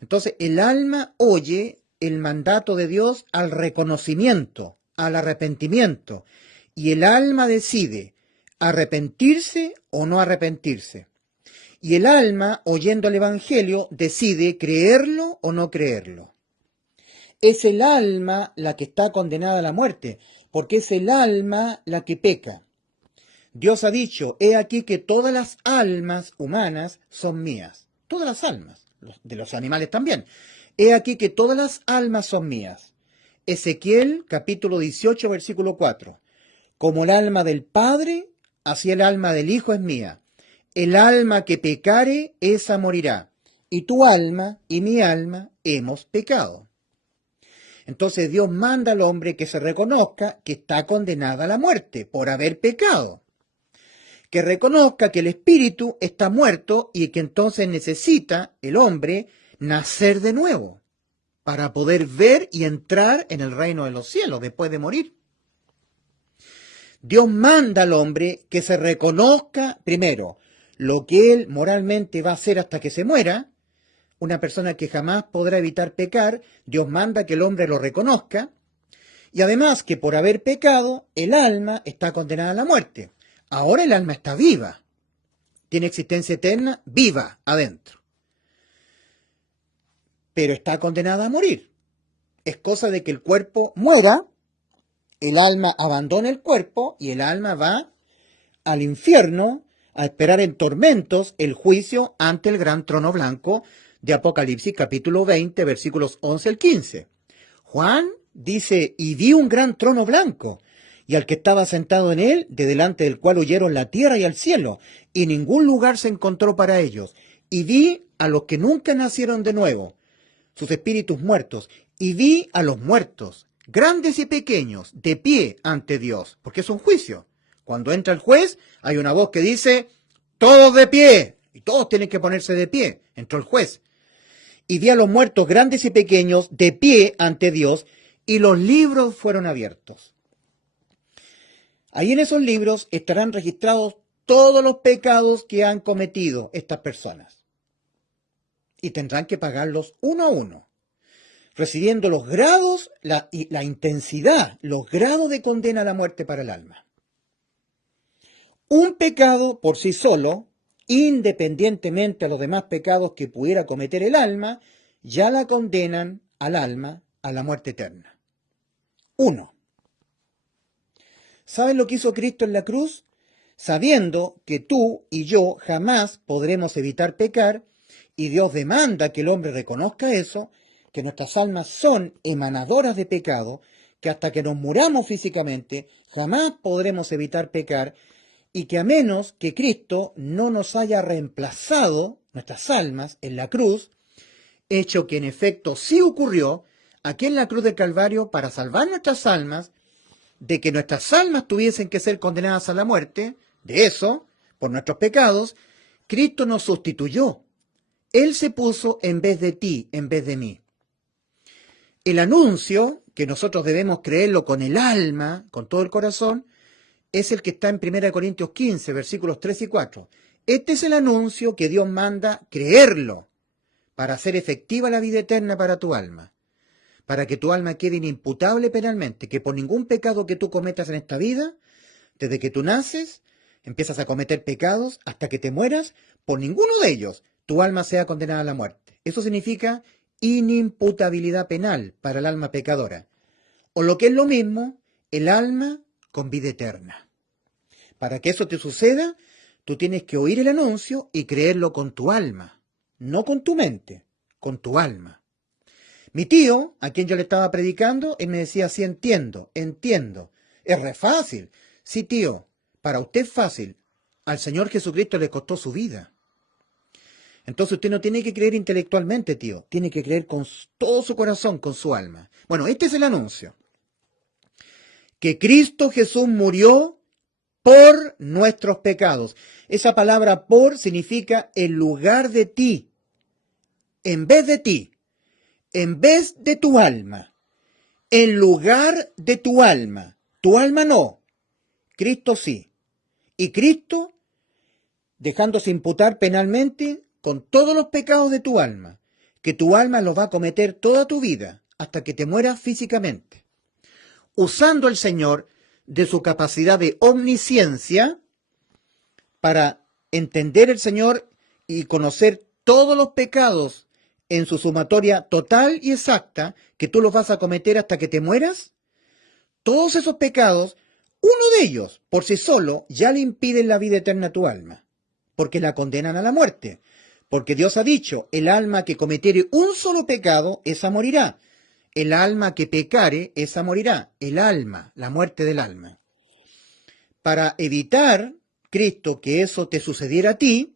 Entonces el alma oye el mandato de Dios al reconocimiento, al arrepentimiento, y el alma decide arrepentirse o no arrepentirse. Y el alma, oyendo el Evangelio, decide creerlo o no creerlo. Es el alma la que está condenada a la muerte, porque es el alma la que peca. Dios ha dicho, he aquí que todas las almas humanas son mías. Todas las almas, de los animales también. He aquí que todas las almas son mías. Ezequiel capítulo 18, versículo 4. Como el alma del Padre, así el alma del Hijo es mía. El alma que pecare, esa morirá. Y tu alma y mi alma hemos pecado. Entonces Dios manda al hombre que se reconozca que está condenada a la muerte por haber pecado. Que reconozca que el espíritu está muerto y que entonces necesita el hombre nacer de nuevo para poder ver y entrar en el reino de los cielos después de morir. Dios manda al hombre que se reconozca primero lo que él moralmente va a hacer hasta que se muera. Una persona que jamás podrá evitar pecar, Dios manda que el hombre lo reconozca, y además que por haber pecado, el alma está condenada a la muerte. Ahora el alma está viva, tiene existencia eterna, viva adentro. Pero está condenada a morir. Es cosa de que el cuerpo muera, el alma abandona el cuerpo y el alma va al infierno a esperar en tormentos el juicio ante el gran trono blanco de Apocalipsis capítulo 20, versículos 11 al 15. Juan dice, y vi un gran trono blanco, y al que estaba sentado en él, de delante del cual huyeron la tierra y el cielo, y ningún lugar se encontró para ellos. Y vi a los que nunca nacieron de nuevo, sus espíritus muertos, y vi a los muertos, grandes y pequeños, de pie ante Dios, porque es un juicio. Cuando entra el juez, hay una voz que dice, todos de pie, y todos tienen que ponerse de pie. Entró el juez. Y vi a los muertos, grandes y pequeños, de pie ante Dios, y los libros fueron abiertos. Ahí en esos libros estarán registrados todos los pecados que han cometido estas personas. Y tendrán que pagarlos uno a uno, recibiendo los grados, la intensidad, los grados de condena a la muerte para el alma. Un pecado por sí solo, independientemente a los demás pecados que pudiera cometer el alma, ya la condenan al alma a la muerte eterna. 1. ¿Saben lo que hizo Cristo en la cruz? Sabiendo que tú y yo jamás podremos evitar pecar, y Dios demanda que el hombre reconozca eso, que nuestras almas son emanadoras de pecado, que hasta que nos muramos físicamente jamás podremos evitar pecar, y que a menos que Cristo no nos haya reemplazado nuestras almas en la cruz, hecho que en efecto sí ocurrió aquí en la cruz del Calvario para salvar nuestras almas, de que nuestras almas tuviesen que ser condenadas a la muerte, de eso, por nuestros pecados, Cristo nos sustituyó. Él se puso en vez de ti, en vez de mí. El anuncio, que nosotros debemos creerlo con el alma, con todo el corazón, es el que está en 1 Corintios 15, versículos 3 y 4. Este es el anuncio que Dios manda creerlo para hacer efectiva la vida eterna para tu alma, para que tu alma quede inimputable penalmente, que por ningún pecado que tú cometas en esta vida, desde que tú naces, empiezas a cometer pecados hasta que te mueras, por ninguno de ellos tu alma sea condenada a la muerte. Eso significa inimputabilidad penal para el alma pecadora. O lo que es lo mismo, el alma con vida eterna. Para que eso te suceda, tú tienes que oír el anuncio y creerlo con tu alma, no con tu mente, con tu alma. Mi tío, a quien yo le estaba predicando, él me decía, sí, entiendo. Es re fácil. Sí, tío, para usted es fácil. Al Señor Jesucristo le costó su vida. Entonces usted no tiene que creer intelectualmente, tío. Tiene que creer con todo su corazón, con su alma. Bueno, este es el anuncio. Que Cristo Jesús murió por nuestros pecados. Esa palabra por significa en lugar de ti, en vez de ti. En vez de tu alma, en lugar de tu alma no, Cristo sí. Y Cristo, dejándose imputar penalmente con todos los pecados de tu alma, que tu alma los va a cometer toda tu vida, hasta que te mueras físicamente. Usando el Señor de su capacidad de omnisciencia para entender el Señor y conocer todos los pecados en su sumatoria total y exacta, que tú los vas a cometer hasta que te mueras, todos esos pecados, uno de ellos, por sí solo, ya le impiden la vida eterna a tu alma, porque la condenan a la muerte. Porque Dios ha dicho, el alma que cometiere un solo pecado, esa morirá. El alma que pecare, esa morirá. El alma, la muerte del alma. Para evitar, Cristo, que eso te sucediera a ti,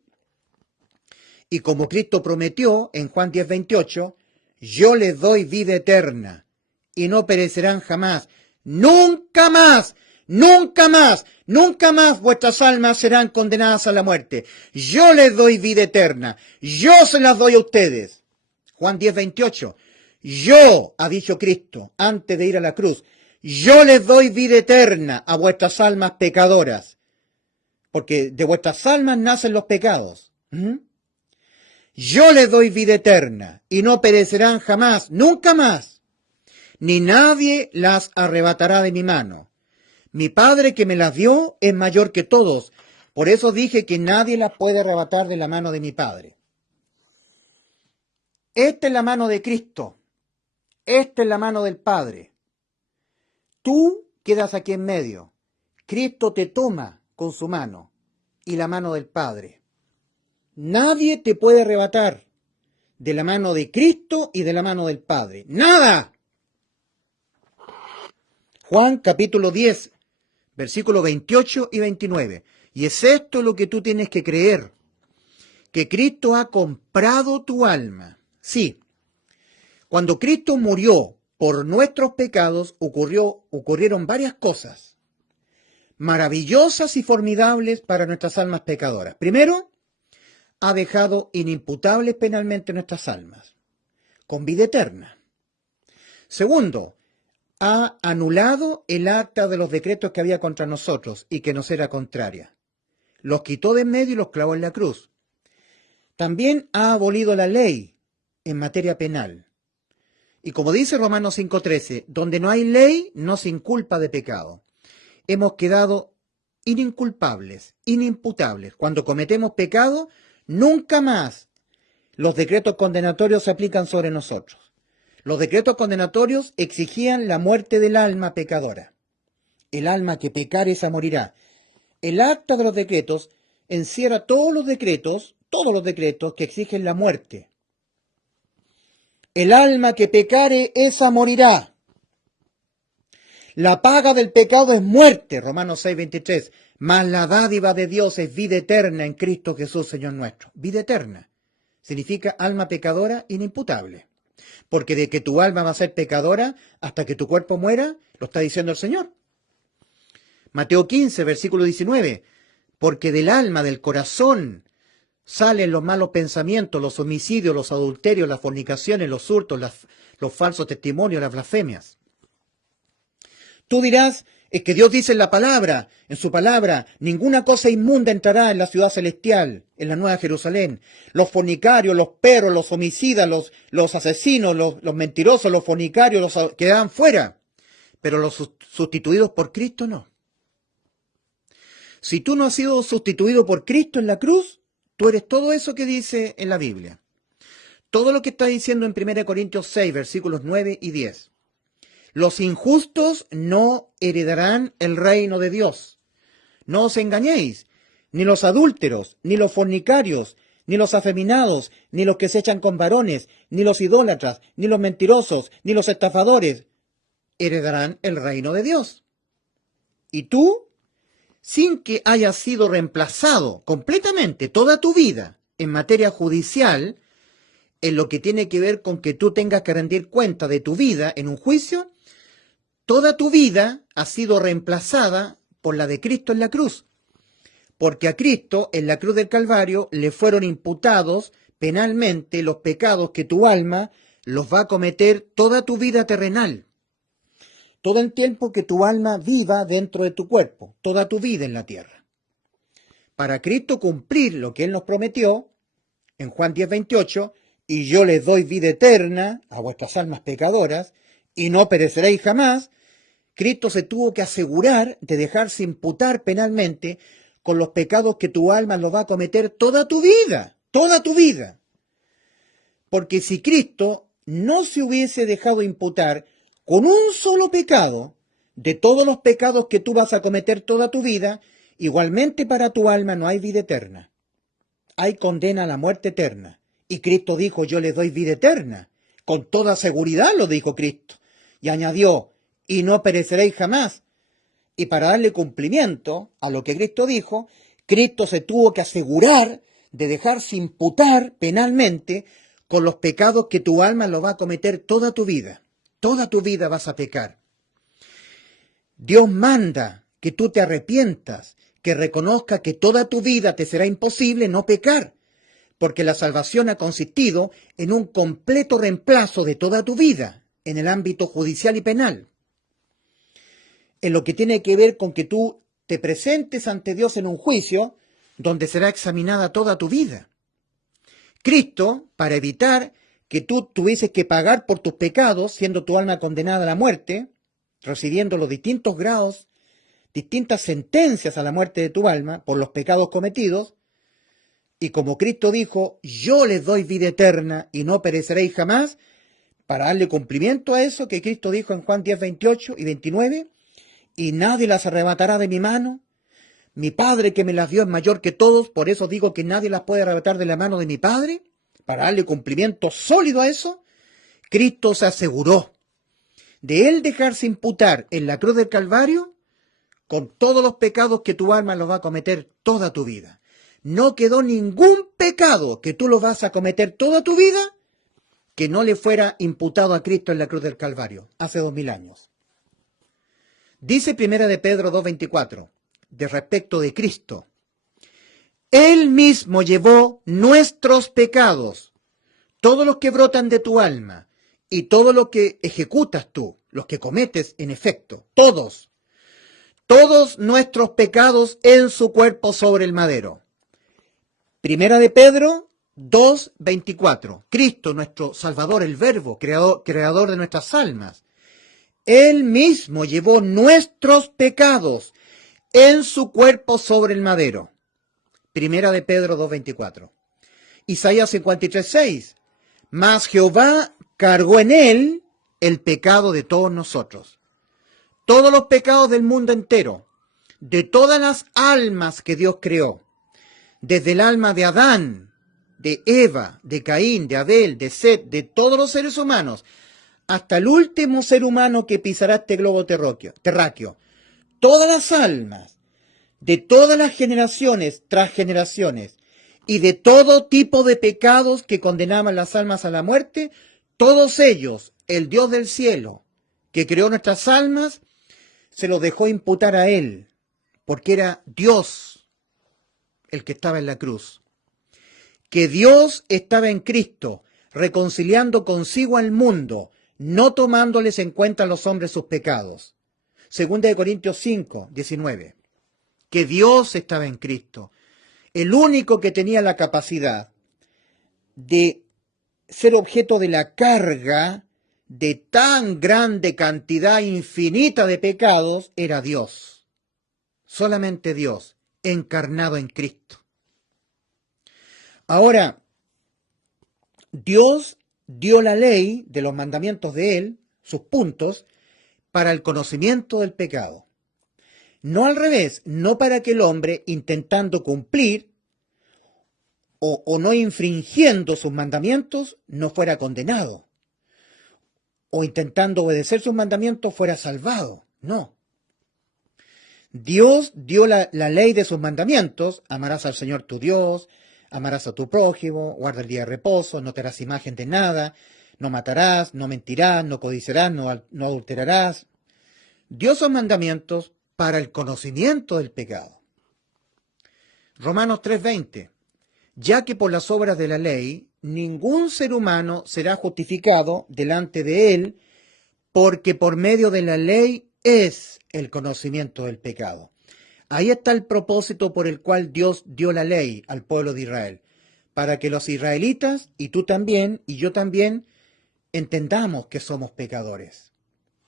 y como Cristo prometió en Juan 10:28, yo les doy vida eterna y no perecerán jamás. Nunca más, nunca más, nunca más vuestras almas serán condenadas a la muerte. Yo les doy vida eterna. Yo se las doy a ustedes. Juan 10:28. Yo, ha dicho Cristo antes de ir a la cruz, yo les doy vida eterna a vuestras almas pecadoras. Porque de vuestras almas nacen los pecados. Yo les doy vida eterna, y no perecerán jamás, nunca más, ni nadie las arrebatará de mi mano. Mi Padre que me las dio es mayor que todos. Por eso dije que nadie las puede arrebatar de la mano de mi Padre. Esta es la mano de Cristo. Esta es la mano del Padre. Tú quedas aquí en medio. Cristo te toma con su mano y la mano del Padre. Nadie te puede arrebatar de la mano de Cristo y de la mano del Padre. ¡Nada! Juan capítulo 10, versículos 28 y 29. Y es esto lo que tú tienes que creer, que Cristo ha comprado tu alma. Sí, cuando Cristo murió por nuestros pecados ocurrieron varias cosas maravillosas y formidables para nuestras almas pecadoras. Primero, ha dejado inimputables penalmente nuestras almas, con vida eterna. Segundo, ha anulado el acta de los decretos que había contra nosotros y que nos era contraria. Los quitó de en medio y los clavó en la cruz. También ha abolido la ley en materia penal. Y como dice Romanos 5:13, donde no hay ley, no se inculpa de pecado. Hemos quedado ininculpables, inimputables. Cuando cometemos pecado, nunca más los decretos condenatorios se aplican sobre nosotros. Los decretos condenatorios exigían la muerte del alma pecadora. El alma que pecare, esa morirá. El acta de los decretos encierra todos los decretos que exigen la muerte. El alma que pecare, esa morirá. La paga del pecado es muerte, Romanos 6:23. Mas la dádiva de Dios es vida eterna en Cristo Jesús, Señor nuestro. Vida eterna significa alma pecadora inimputable. Porque de que tu alma va a ser pecadora hasta que tu cuerpo muera, lo está diciendo el Señor. Mateo 15, versículo 19. Porque del alma, del corazón, salen los malos pensamientos, los homicidios, los adulterios, las fornicaciones, los hurtos, los falsos testimonios, las blasfemias. Tú dirás, es que Dios dice en su palabra, ninguna cosa inmunda entrará en la ciudad celestial, en la Nueva Jerusalén. Los fornicarios, los perros, los homicidas, los asesinos, los mentirosos, los fornicarios, quedarán fuera. Pero los sustituidos por Cristo no. Si tú no has sido sustituido por Cristo en la cruz, tú eres todo eso que dice en la Biblia. Todo lo que está diciendo en 1 Corintios 6, versículos 9 y 10. Los injustos no heredarán el reino de Dios. No os engañéis, ni los adúlteros, ni los fornicarios, ni los afeminados, ni los que se echan con varones, ni los idólatras, ni los mentirosos, ni los estafadores, heredarán el reino de Dios. Y tú, sin que hayas sido reemplazado completamente toda tu vida en materia judicial, en lo que tiene que ver con que tú tengas que rendir cuenta de tu vida en un juicio, toda tu vida ha sido reemplazada por la de Cristo en la cruz. Porque a Cristo en la cruz del Calvario le fueron imputados penalmente los pecados que tu alma los va a cometer toda tu vida terrenal. Todo el tiempo que tu alma viva dentro de tu cuerpo, toda tu vida en la tierra. Para Cristo cumplir lo que Él nos prometió, en Juan 10:28, y yo les doy vida eterna a vuestras almas pecadoras, y no pereceréis jamás, Cristo se tuvo que asegurar de dejarse imputar penalmente con los pecados que tu alma los va a cometer toda tu vida, toda tu vida. Porque si Cristo no se hubiese dejado imputar con un solo pecado de todos los pecados que tú vas a cometer toda tu vida, igualmente para tu alma no hay vida eterna. Hay condena a la muerte eterna. Y Cristo dijo, yo les doy vida eterna. Con toda seguridad lo dijo Cristo. Y añadió, y no pereceréis jamás. Y para darle cumplimiento a lo que Cristo dijo, Cristo se tuvo que asegurar de dejarse imputar penalmente con los pecados que tu alma lo va a cometer toda tu vida. Toda tu vida vas a pecar. Dios manda que tú te arrepientas, que reconozca que toda tu vida te será imposible no pecar, porque la salvación ha consistido en un completo reemplazo de toda tu vida en el ámbito judicial y penal. En lo que tiene que ver con que tú te presentes ante Dios en un juicio donde será examinada toda tu vida. Cristo, para evitar que tú tuvieses que pagar por tus pecados, siendo tu alma condenada a la muerte, recibiendo los distintos grados distintas sentencias a la muerte de tu alma por los pecados cometidos, y como Cristo dijo, yo les doy vida eterna y no pereceréis jamás, para darle cumplimiento a eso que Cristo dijo en Juan 10, 28 y 29, y nadie las arrebatará de mi mano. Mi Padre que me las dio es mayor que todos, por eso digo que nadie las puede arrebatar de la mano de mi Padre, para darle cumplimiento sólido a eso. Cristo se aseguró de él dejarse imputar en la cruz del Calvario con todos los pecados que tu alma los va a cometer toda tu vida. No quedó ningún pecado que tú lo vas a cometer toda tu vida que no le fuera imputado a Cristo en la cruz del Calvario, hace 2000 años. Dice Primera de Pedro 2:24, de respecto de Cristo, Él mismo llevó nuestros pecados, todos los que brotan de tu alma, y todo lo que ejecutas tú, los que cometes en efecto, todos nuestros pecados en su cuerpo sobre el madero. Primera de Pedro 2:24. Cristo, nuestro Salvador, el Verbo, creador de nuestras almas. Él mismo llevó nuestros pecados en su cuerpo sobre el madero. Primera de Pedro 2:24. Isaías 53:6. Mas Jehová cargó en él el pecado de todos nosotros. Todos los pecados del mundo entero, de todas las almas que Dios creó, desde el alma de Adán, de Eva, de Caín, de Abel, de Set, de todos los seres humanos, hasta el último ser humano que pisará este globo terráqueo. Todas las almas, de todas las generaciones tras generaciones, y de todo tipo de pecados que condenaban las almas a la muerte, todos ellos, el Dios del cielo, que creó nuestras almas, se los dejó imputar a Él, porque era Dios el que estaba en la cruz. Que Dios estaba en Cristo, reconciliando consigo al mundo, no tomándoles en cuenta a los hombres sus pecados. Segunda de Corintios 5:19. Que Dios estaba en Cristo, el único que tenía la capacidad de ser objeto de la carga de tan grande cantidad infinita de pecados, era Dios. Solamente Dios, encarnado en Cristo. Ahora, Dios dio la ley de los mandamientos de Él, sus puntos, para el conocimiento del pecado. No al revés, no para que el hombre, intentando cumplir o no infringiendo sus mandamientos, no fuera condenado. O intentando obedecer sus mandamientos fuera salvado. No. Dios dio la ley de sus mandamientos: amarás al Señor tu Dios, amarás a tu prójimo, guarda el día de reposo, no te harás imagen de nada, no matarás, no mentirás, no codiciarás, no adulterarás. Dio esos mandamientos para el conocimiento del pecado. Romanos 3:20. Ya que por las obras de la ley ningún ser humano será justificado delante de él, porque por medio de la ley es el conocimiento del pecado. Ahí está el propósito por el cual Dios dio la ley al pueblo de Israel, para que los israelitas, y tú también, y yo también, entendamos que somos pecadores,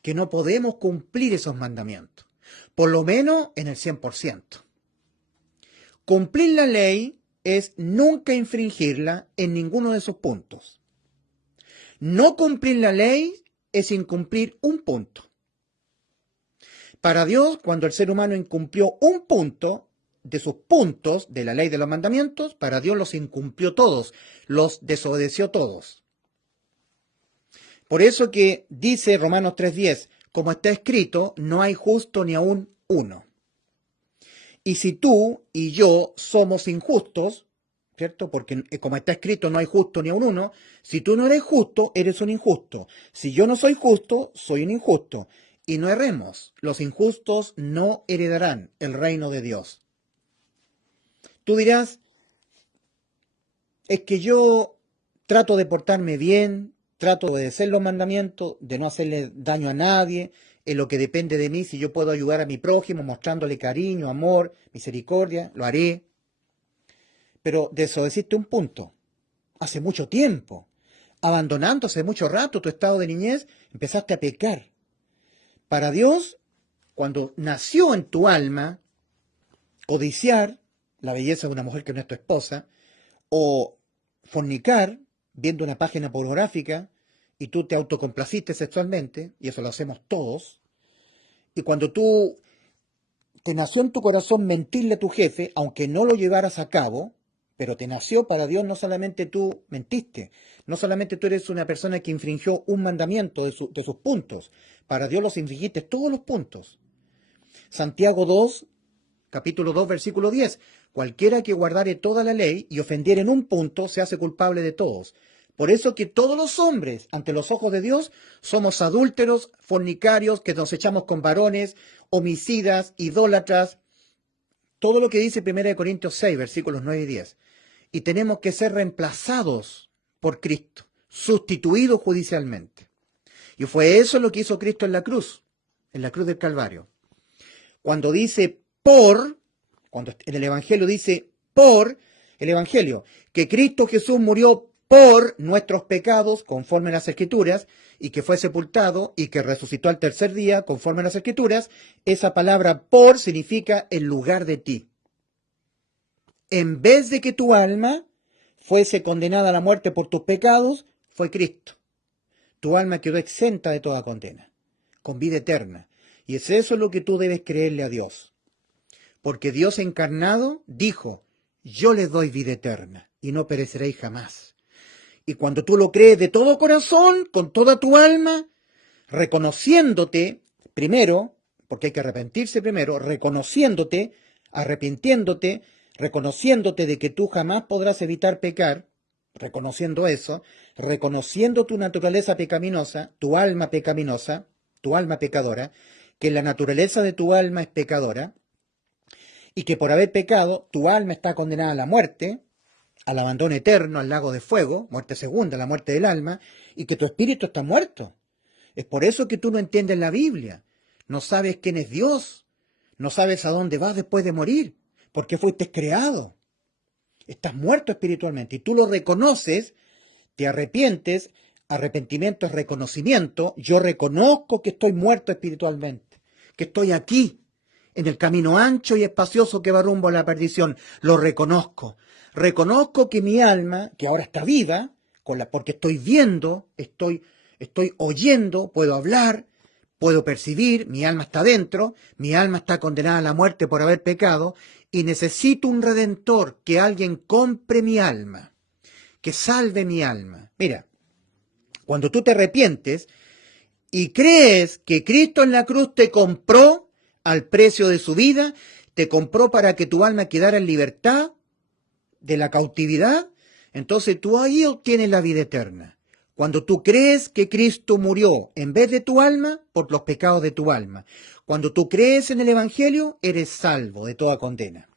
que no podemos cumplir esos mandamientos, por lo menos en el 100%. Cumplir la ley es nunca infringirla en ninguno de esos puntos. No cumplir la ley es incumplir un punto. Para Dios, cuando el ser humano incumplió un punto de sus puntos de la ley de los mandamientos, para Dios los incumplió todos, los desobedeció todos. Por eso que dice Romanos 3:10, como está escrito, no hay justo ni aún uno. Y si tú y yo somos injustos, ¿cierto? Porque como está escrito, no hay justo ni aún uno. Si tú no eres justo, eres un injusto. Si yo no soy justo, soy un injusto. Y no erremos, los injustos no heredarán el reino de Dios. Tú dirás, es que yo trato de portarme bien, trato de obedecer los mandamientos, de no hacerle daño a nadie, en lo que depende de mí. Si yo puedo ayudar a mi prójimo mostrándole cariño, amor, misericordia, lo haré. Pero desobedeciste un punto, hace mucho tiempo, abandonando hace mucho rato tu estado de niñez, empezaste a pecar. Para Dios, cuando nació en tu alma codiciar la belleza de una mujer que no es tu esposa, o fornicar viendo una página pornográfica y tú te autocomplaciste sexualmente, y eso lo hacemos todos, y cuando te nació en tu corazón mentirle a tu jefe, aunque no lo llevaras a cabo, pero te nació para Dios, no solamente tú mentiste, no solamente tú eres una persona que infringió un mandamiento de sus puntos, para Dios los infringiste todos los puntos. Santiago 2, capítulo 2, versículo 10. Cualquiera que guardare toda la ley y ofendiere en un punto, se hace culpable de todos. Por eso que todos los hombres, ante los ojos de Dios, somos adúlteros, fornicarios, que nos echamos con varones, homicidas, idólatras. Todo lo que dice 1 Corintios 6, versículos 9 y 10. Y tenemos que ser reemplazados por Cristo, sustituidos judicialmente. Y fue eso lo que hizo Cristo en la cruz del Calvario. Cuando dice cuando en el Evangelio dice por el Evangelio, que Cristo Jesús murió por nuestros pecados, conforme a las Escrituras, y que fue sepultado y que resucitó al tercer día, conforme a las Escrituras, esa palabra por significa en lugar de ti. En vez de que tu alma fuese condenada a la muerte por tus pecados, fue Cristo. Tu alma quedó exenta de toda condena, con vida eterna. Y es eso lo que tú debes creerle a Dios. Porque Dios encarnado dijo, yo les doy vida eterna y no pereceréis jamás. Y cuando tú lo crees de todo corazón, con toda tu alma, reconociéndote primero, porque hay que arrepentirse primero, arrepintiéndote, reconociéndote de que tú jamás podrás evitar pecar, reconociendo eso, reconociendo tu naturaleza pecaminosa, tu alma pecadora, que la naturaleza de tu alma es pecadora, y que por haber pecado, tu alma está condenada a la muerte, al abandono eterno, al lago de fuego, muerte segunda, la muerte del alma, y que tu espíritu está muerto. Es por eso que tú no entiendes la Biblia, no sabes quién es Dios, no sabes a dónde vas después de morir, porque fuiste creado. Estás muerto espiritualmente, y tú lo reconoces, te arrepientes, arrepentimiento es reconocimiento, yo reconozco que estoy muerto espiritualmente, que estoy aquí, en el camino ancho y espacioso que va rumbo a la perdición, lo reconozco. Reconozco que mi alma, que ahora está viva, porque estoy viendo, estoy oyendo, puedo hablar, puedo percibir, mi alma está dentro, mi alma está condenada a la muerte por haber pecado, y necesito un redentor, que alguien compre mi alma, que salve mi alma. Mira, cuando tú te arrepientes y crees que Cristo en la cruz te compró al precio de su vida, te compró para que tu alma quedara en libertad de la cautividad, entonces tú ahí obtienes la vida eterna. Cuando tú crees que Cristo murió en vez de tu alma por los pecados de tu alma. Cuando tú crees en el Evangelio, eres salvo de toda condena.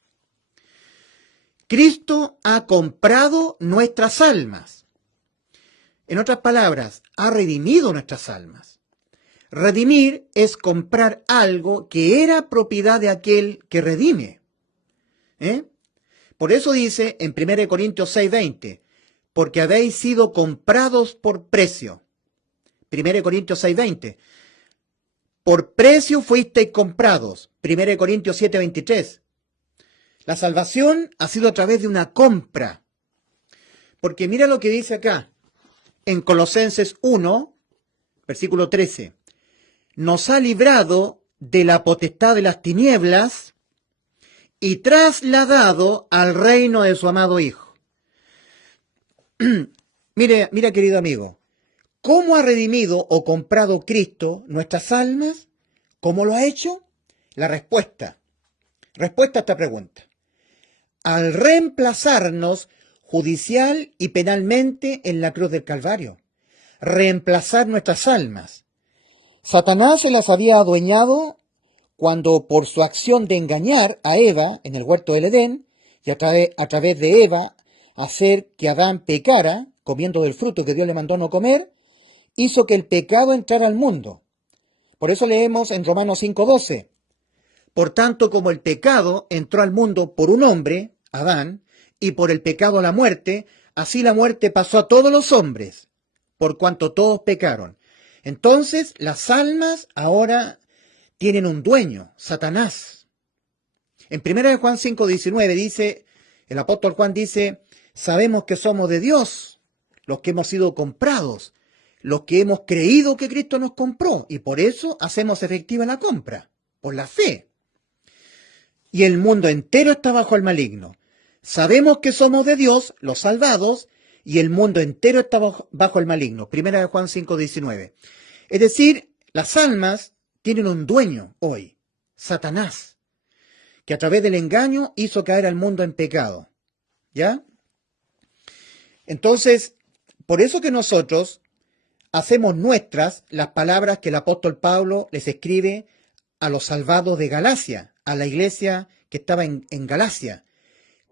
Cristo ha comprado nuestras almas. En otras palabras, ha redimido nuestras almas. Redimir es comprar algo que era propiedad de aquel que redime. Por eso dice en 1 Corintios 6:20, porque habéis sido comprados por precio. 1 Corintios 6:20, por precio fuisteis comprados. 1 Corintios 7:23, la salvación ha sido a través de una compra. Porque mira lo que dice acá, en Colosenses 1, versículo 13. Nos ha librado de la potestad de las tinieblas y trasladado al reino de su amado Hijo. Mira, querido amigo, ¿cómo ha redimido o comprado Cristo nuestras almas? ¿Cómo lo ha hecho? La respuesta a esta pregunta. Al reemplazarnos judicial y penalmente en la cruz del Calvario. Reemplazar nuestras almas. Satanás se las había adueñado cuando por su acción de engañar a Eva en el huerto del Edén y a través de Eva hacer que Adán pecara, comiendo del fruto que Dios le mandó no comer, hizo que el pecado entrara al mundo. Por eso leemos en Romanos 5:12. Por tanto, como el pecado entró al mundo por un hombre, Adán, y por el pecado la muerte, así la muerte pasó a todos los hombres, por cuanto todos pecaron. Entonces, las almas ahora tienen un dueño, Satanás. En 1 Juan 5:19 dice, el apóstol Juan dice, sabemos que somos de Dios, los que hemos sido comprados, los que hemos creído que Cristo nos compró, y por eso hacemos efectiva la compra, por la fe. Y el mundo entero está bajo el maligno. Sabemos que somos de Dios, los salvados, y el mundo entero está bajo el maligno. 1 Juan 5:19. Es decir, las almas tienen un dueño hoy, Satanás, que a través del engaño hizo caer al mundo en pecado. ¿Ya? Entonces, por eso que nosotros hacemos nuestras las palabras que el apóstol Pablo les escribe a los salvados de Galacia, a la iglesia que estaba en Galacia.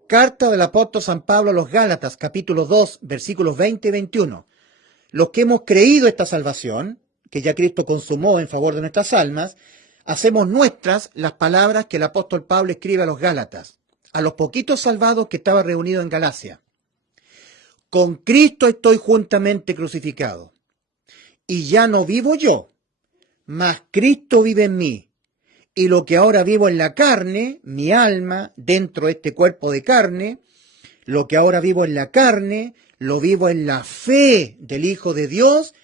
Carta del apóstol San Pablo a los Gálatas, capítulo 2, versículos 20 y 21. Los que hemos creído esta salvación, que ya Cristo consumó en favor de nuestras almas, hacemos nuestras las palabras que el apóstol Pablo escribe a los Gálatas, a los poquitos salvados que estaban reunidos en Galacia. Con Cristo estoy juntamente crucificado, y ya no vivo yo, mas Cristo vive en mí. Y lo que ahora vivo en la carne, mi alma, dentro de este cuerpo de carne, lo que ahora vivo en la carne, lo vivo en la fe del Hijo de Dios,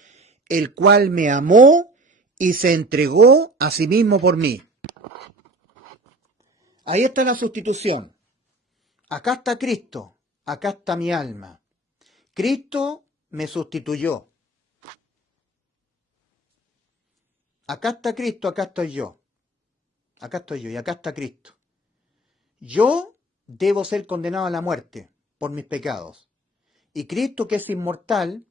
el cual me amó y se entregó a sí mismo por mí. Ahí está la sustitución. Acá está Cristo, acá está mi alma. Cristo me sustituyó. Acá está Cristo, acá estoy yo. Acá estoy yo y acá está Cristo. Yo debo ser condenado a la muerte por mis pecados. Y Cristo, que es inmortal,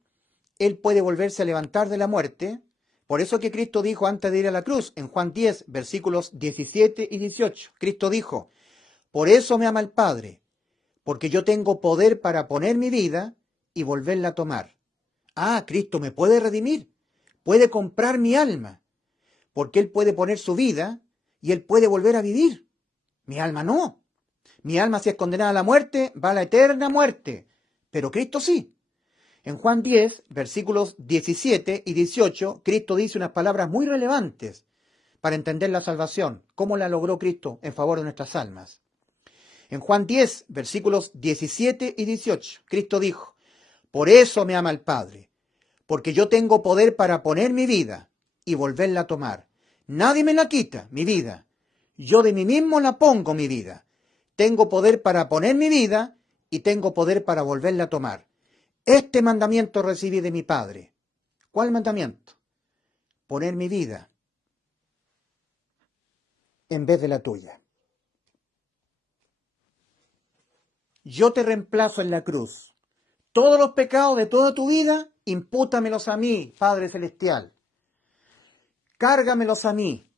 Él puede volverse a levantar de la muerte. Por eso que Cristo dijo antes de ir a la cruz, en Juan 10, versículos 17 y 18. Cristo dijo, por eso me ama el Padre, porque yo tengo poder para poner mi vida y volverla a tomar. Ah, Cristo me puede redimir, puede comprar mi alma, porque Él puede poner su vida y Él puede volver a vivir. Mi alma no. Mi alma, si es condenada a la muerte, va a la eterna muerte. Pero Cristo sí. En Juan 10, versículos 17 y 18, Cristo dice unas palabras muy relevantes para entender la salvación. ¿Cómo la logró Cristo en favor de nuestras almas? En Juan 10, versículos 17 y 18, Cristo dijo, por eso me ama el Padre, porque yo tengo poder para poner mi vida y volverla a tomar. Nadie me la quita, mi vida. Yo de mí mismo la pongo, mi vida. Tengo poder para poner mi vida y tengo poder para volverla a tomar. Este mandamiento recibí de mi Padre. ¿Cuál mandamiento? Poner mi vida en vez de la tuya. Yo te reemplazo en la cruz. Todos los pecados de toda tu vida, impútamelos a mí, Padre Celestial. Cárgamelos a mí,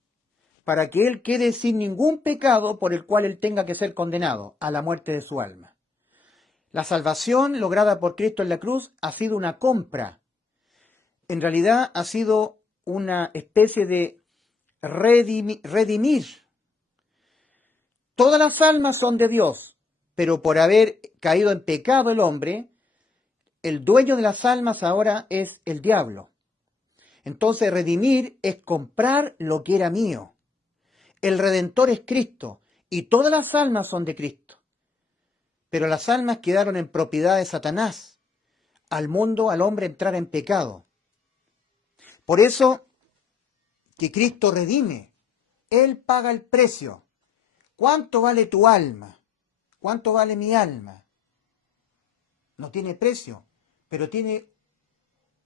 para que Él quede sin ningún pecado por el cual Él tenga que ser condenado a la muerte de su alma. La salvación lograda por Cristo en la cruz ha sido una compra. En realidad ha sido una especie de redimir. Todas las almas son de Dios, pero por haber caído en pecado el hombre, el dueño de las almas ahora es el diablo. Entonces redimir es comprar lo que era mío. El Redentor es Cristo y todas las almas son de Cristo. Pero las almas quedaron en propiedad de Satanás. Al mundo, al hombre entrar en pecado. Por eso que Cristo redime. Él paga el precio. ¿Cuánto vale tu alma? ¿Cuánto vale mi alma? No tiene precio, pero tiene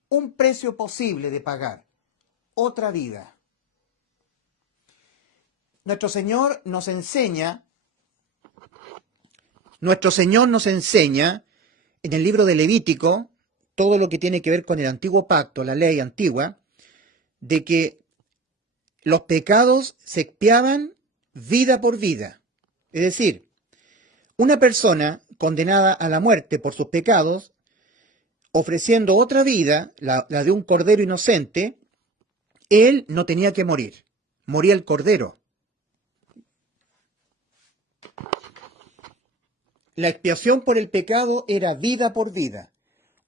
un precio posible de pagar. Otra vida. Nuestro Señor nos enseña en el libro de Levítico, todo lo que tiene que ver con el antiguo pacto, la ley antigua, de que los pecados se expiaban vida por vida. Es decir, una persona condenada a la muerte por sus pecados, ofreciendo otra vida, la de un cordero inocente, él no tenía que morir, moría el cordero. La expiación por el pecado era vida por vida.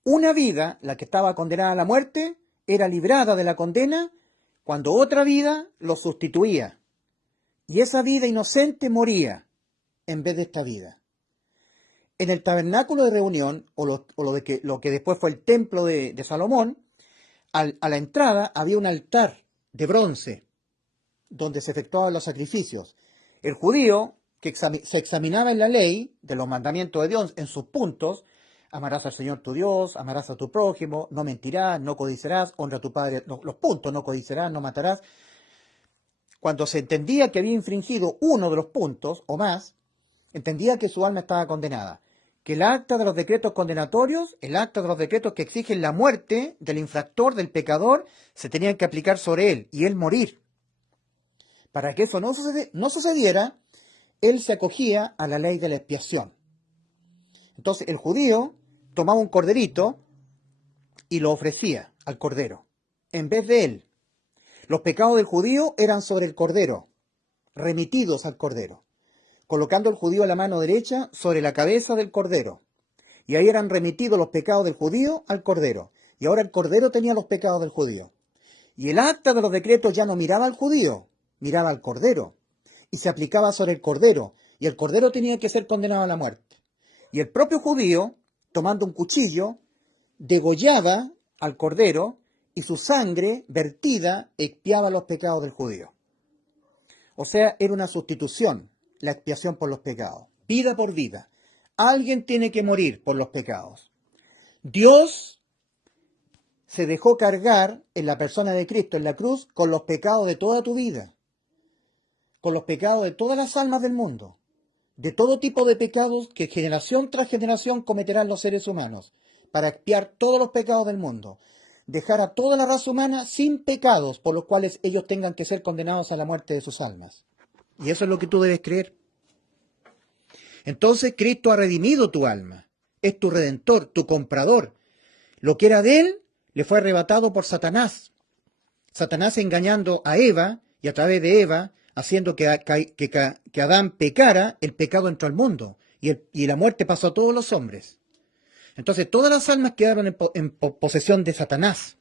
Una vida, la que estaba condenada a la muerte, era librada de la condena cuando otra vida lo sustituía. Y esa vida inocente moría en vez de esta vida. En el tabernáculo de reunión, lo que después fue el templo de Salomón, a la entrada había un altar de bronce donde se efectuaban los sacrificios. El judío que se examinaba en la ley de los mandamientos de Dios en sus puntos: amarás al Señor tu Dios, amarás a tu prójimo, no mentirás, no codiciarás, honra a tu padre, los puntos: no codiciarás, no matarás. Cuando se entendía que había infringido uno de los puntos o más, entendía que su alma estaba condenada, que el acta de los decretos condenatorios, el acta de los decretos que exigen la muerte del infractor, del pecador, se tenían que aplicar sobre él y él morir. Para que eso no sucediera, él se acogía a la ley de la expiación. Entonces el judío tomaba un corderito y lo ofrecía al cordero, en vez de él. Los pecados del judío eran sobre el cordero, remitidos al cordero, colocando el judío la mano derecha sobre la cabeza del cordero. Y ahí eran remitidos los pecados del judío al cordero. Y ahora el cordero tenía los pecados del judío. Y el acta de los decretos ya no miraba al judío, miraba al cordero. Y se aplicaba sobre el cordero. Y el cordero tenía que ser condenado a la muerte. Y el propio judío, tomando un cuchillo, degollaba al cordero y su sangre vertida expiaba los pecados del judío. O sea, era una sustitución, la expiación por los pecados, vida por vida. Alguien tiene que morir por los pecados. Dios se dejó cargar en la persona de Cristo, en la cruz, con los pecados de toda tu vida, con los pecados de todas las almas del mundo, de todo tipo de pecados que generación tras generación cometerán los seres humanos, para expiar todos los pecados del mundo, dejar a toda la raza humana sin pecados por los cuales ellos tengan que ser condenados a la muerte de sus almas. Y eso es lo que tú debes creer. Entonces Cristo ha redimido tu alma, es tu redentor, tu comprador. Lo que era de él le fue arrebatado por Satanás. Satanás engañando a Eva y a través de Eva haciendo que Adán pecara, el pecado entró al mundo y la muerte pasó a todos los hombres. Entonces todas las almas quedaron en posesión de Satanás.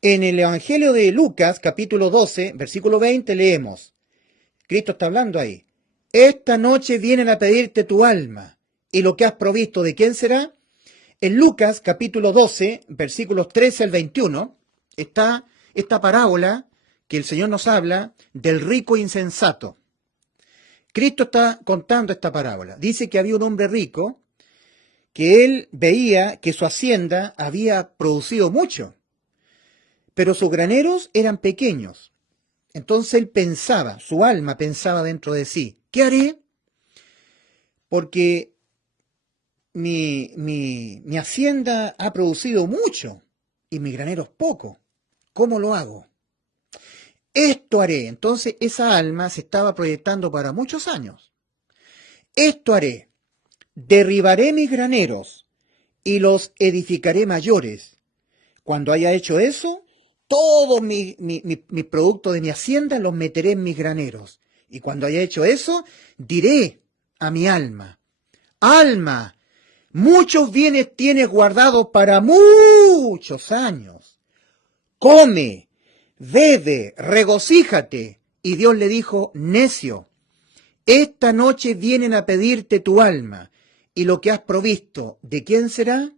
En el Evangelio de Lucas, capítulo 12, versículo 20, leemos, Cristo está hablando ahí: esta noche vienen a pedirte tu alma, y lo que has provisto, ¿de quién será? En Lucas, capítulo 12, versículos 13 al 21, está esta parábola que el Señor nos habla del rico insensato. Cristo está contando esta parábola. Dice que había un hombre rico que él veía que su hacienda había producido mucho, pero sus graneros eran pequeños. Entonces él pensaba, su alma pensaba dentro de sí: ¿qué haré? Porque mi hacienda ha producido mucho y mi granero es poco. ¿Cómo lo hago? Esto haré. Entonces esa alma se estaba proyectando para muchos años. Esto haré: derribaré mis graneros y los edificaré mayores. Cuando haya hecho eso, todos mis productos de mi hacienda los meteré en mis graneros. Y cuando haya hecho eso, diré a mi alma: alma, muchos bienes tienes guardados para muchos años. Come, bebe, regocíjate. Y Dios le dijo: necio, esta noche vienen a pedirte tu alma, y lo que has provisto, ¿de quién será?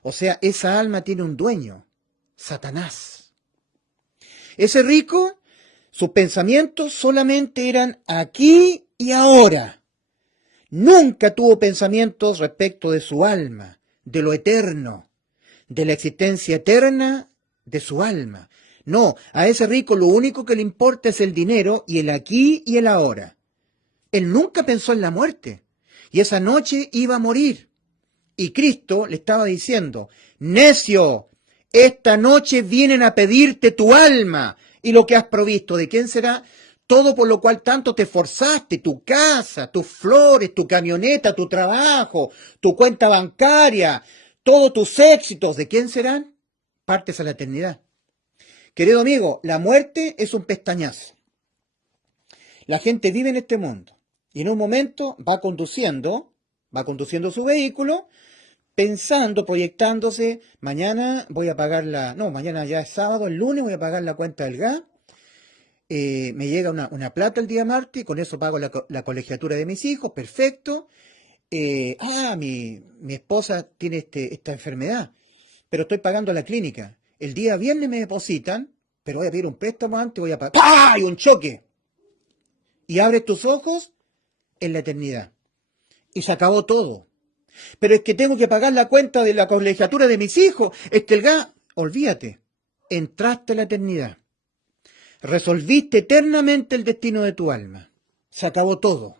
O sea, esa alma tiene un dueño: Satanás. Ese rico, sus pensamientos solamente eran aquí y ahora. Nunca tuvo pensamientos respecto de su alma, de lo eterno, de la existencia eterna de su alma. No, a ese rico lo único que le importa es el dinero y el aquí y el ahora. Él nunca pensó en la muerte, y esa noche iba a morir. Y Cristo le estaba diciendo: necio, esta noche vienen a pedirte tu alma, y lo que has provisto, ¿de quién será? Todo por lo cual tanto te esforzaste, tu casa, tus flores, tu camioneta, tu trabajo, tu cuenta bancaria, todos tus éxitos, ¿de quién serán? Partes a la eternidad. Querido amigo, la muerte es un pestañazo. La gente vive en este mundo y en un momento va conduciendo su vehículo, pensando, proyectándose, mañana voy a pagar mañana ya es sábado, el lunes voy a pagar la cuenta del gas, me llega una plata el día martes, con eso pago la colegiatura de mis hijos, perfecto. Mi esposa tiene esta enfermedad, pero estoy pagando la clínica. El día viernes me depositan, pero voy a pedir un préstamo antes, voy a pagar. ¡Pah! Y un choque. Y abres tus ojos en la eternidad. Y se acabó todo. Pero es que tengo que pagar la cuenta de la colegiatura de mis hijos. El gas, olvídate. Entraste a la eternidad. Resolviste eternamente el destino de tu alma. Se acabó todo.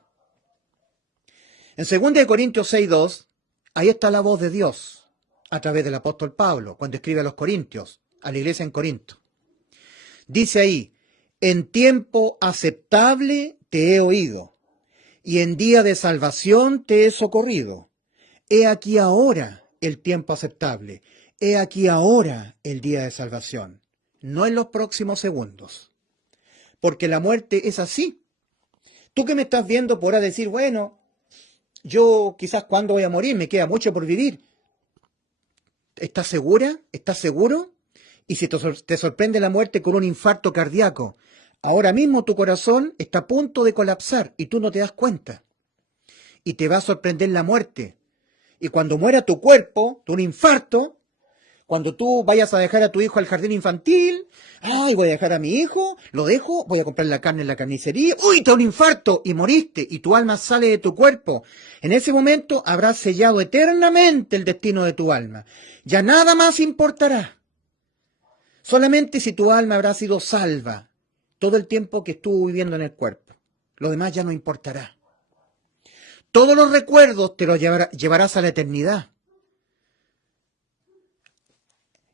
En 2 Corintios 6:2, ahí está la voz de Dios, a través del apóstol Pablo, cuando escribe a los Corintios, a la iglesia en Corinto. Dice ahí, en tiempo aceptable te he oído, y en día de salvación te he socorrido. He aquí ahora el tiempo aceptable, he aquí ahora el día de salvación, no en los próximos segundos. Porque la muerte es así. Tú que me estás viendo podrás decir, bueno, yo quizás cuándo voy a morir, me queda mucho por vivir. ¿Estás segura? ¿Estás seguro? Y si te sorprende la muerte con un infarto cardíaco, ahora mismo tu corazón está a punto de colapsar y tú no te das cuenta. Y te va a sorprender la muerte. Y cuando muera tu cuerpo, un infarto, cuando tú vayas a dejar a tu hijo al jardín infantil, voy a dejar a mi hijo, lo dejo, voy a comprar la carne en la carnicería, ¡uy, te da un infarto! Y moriste, y tu alma sale de tu cuerpo. En ese momento habrás sellado eternamente el destino de tu alma. Ya nada más importará. Solamente si tu alma habrá sido salva todo el tiempo que estuvo viviendo en el cuerpo. Lo demás ya no importará. Todos los recuerdos te los llevarás a la eternidad.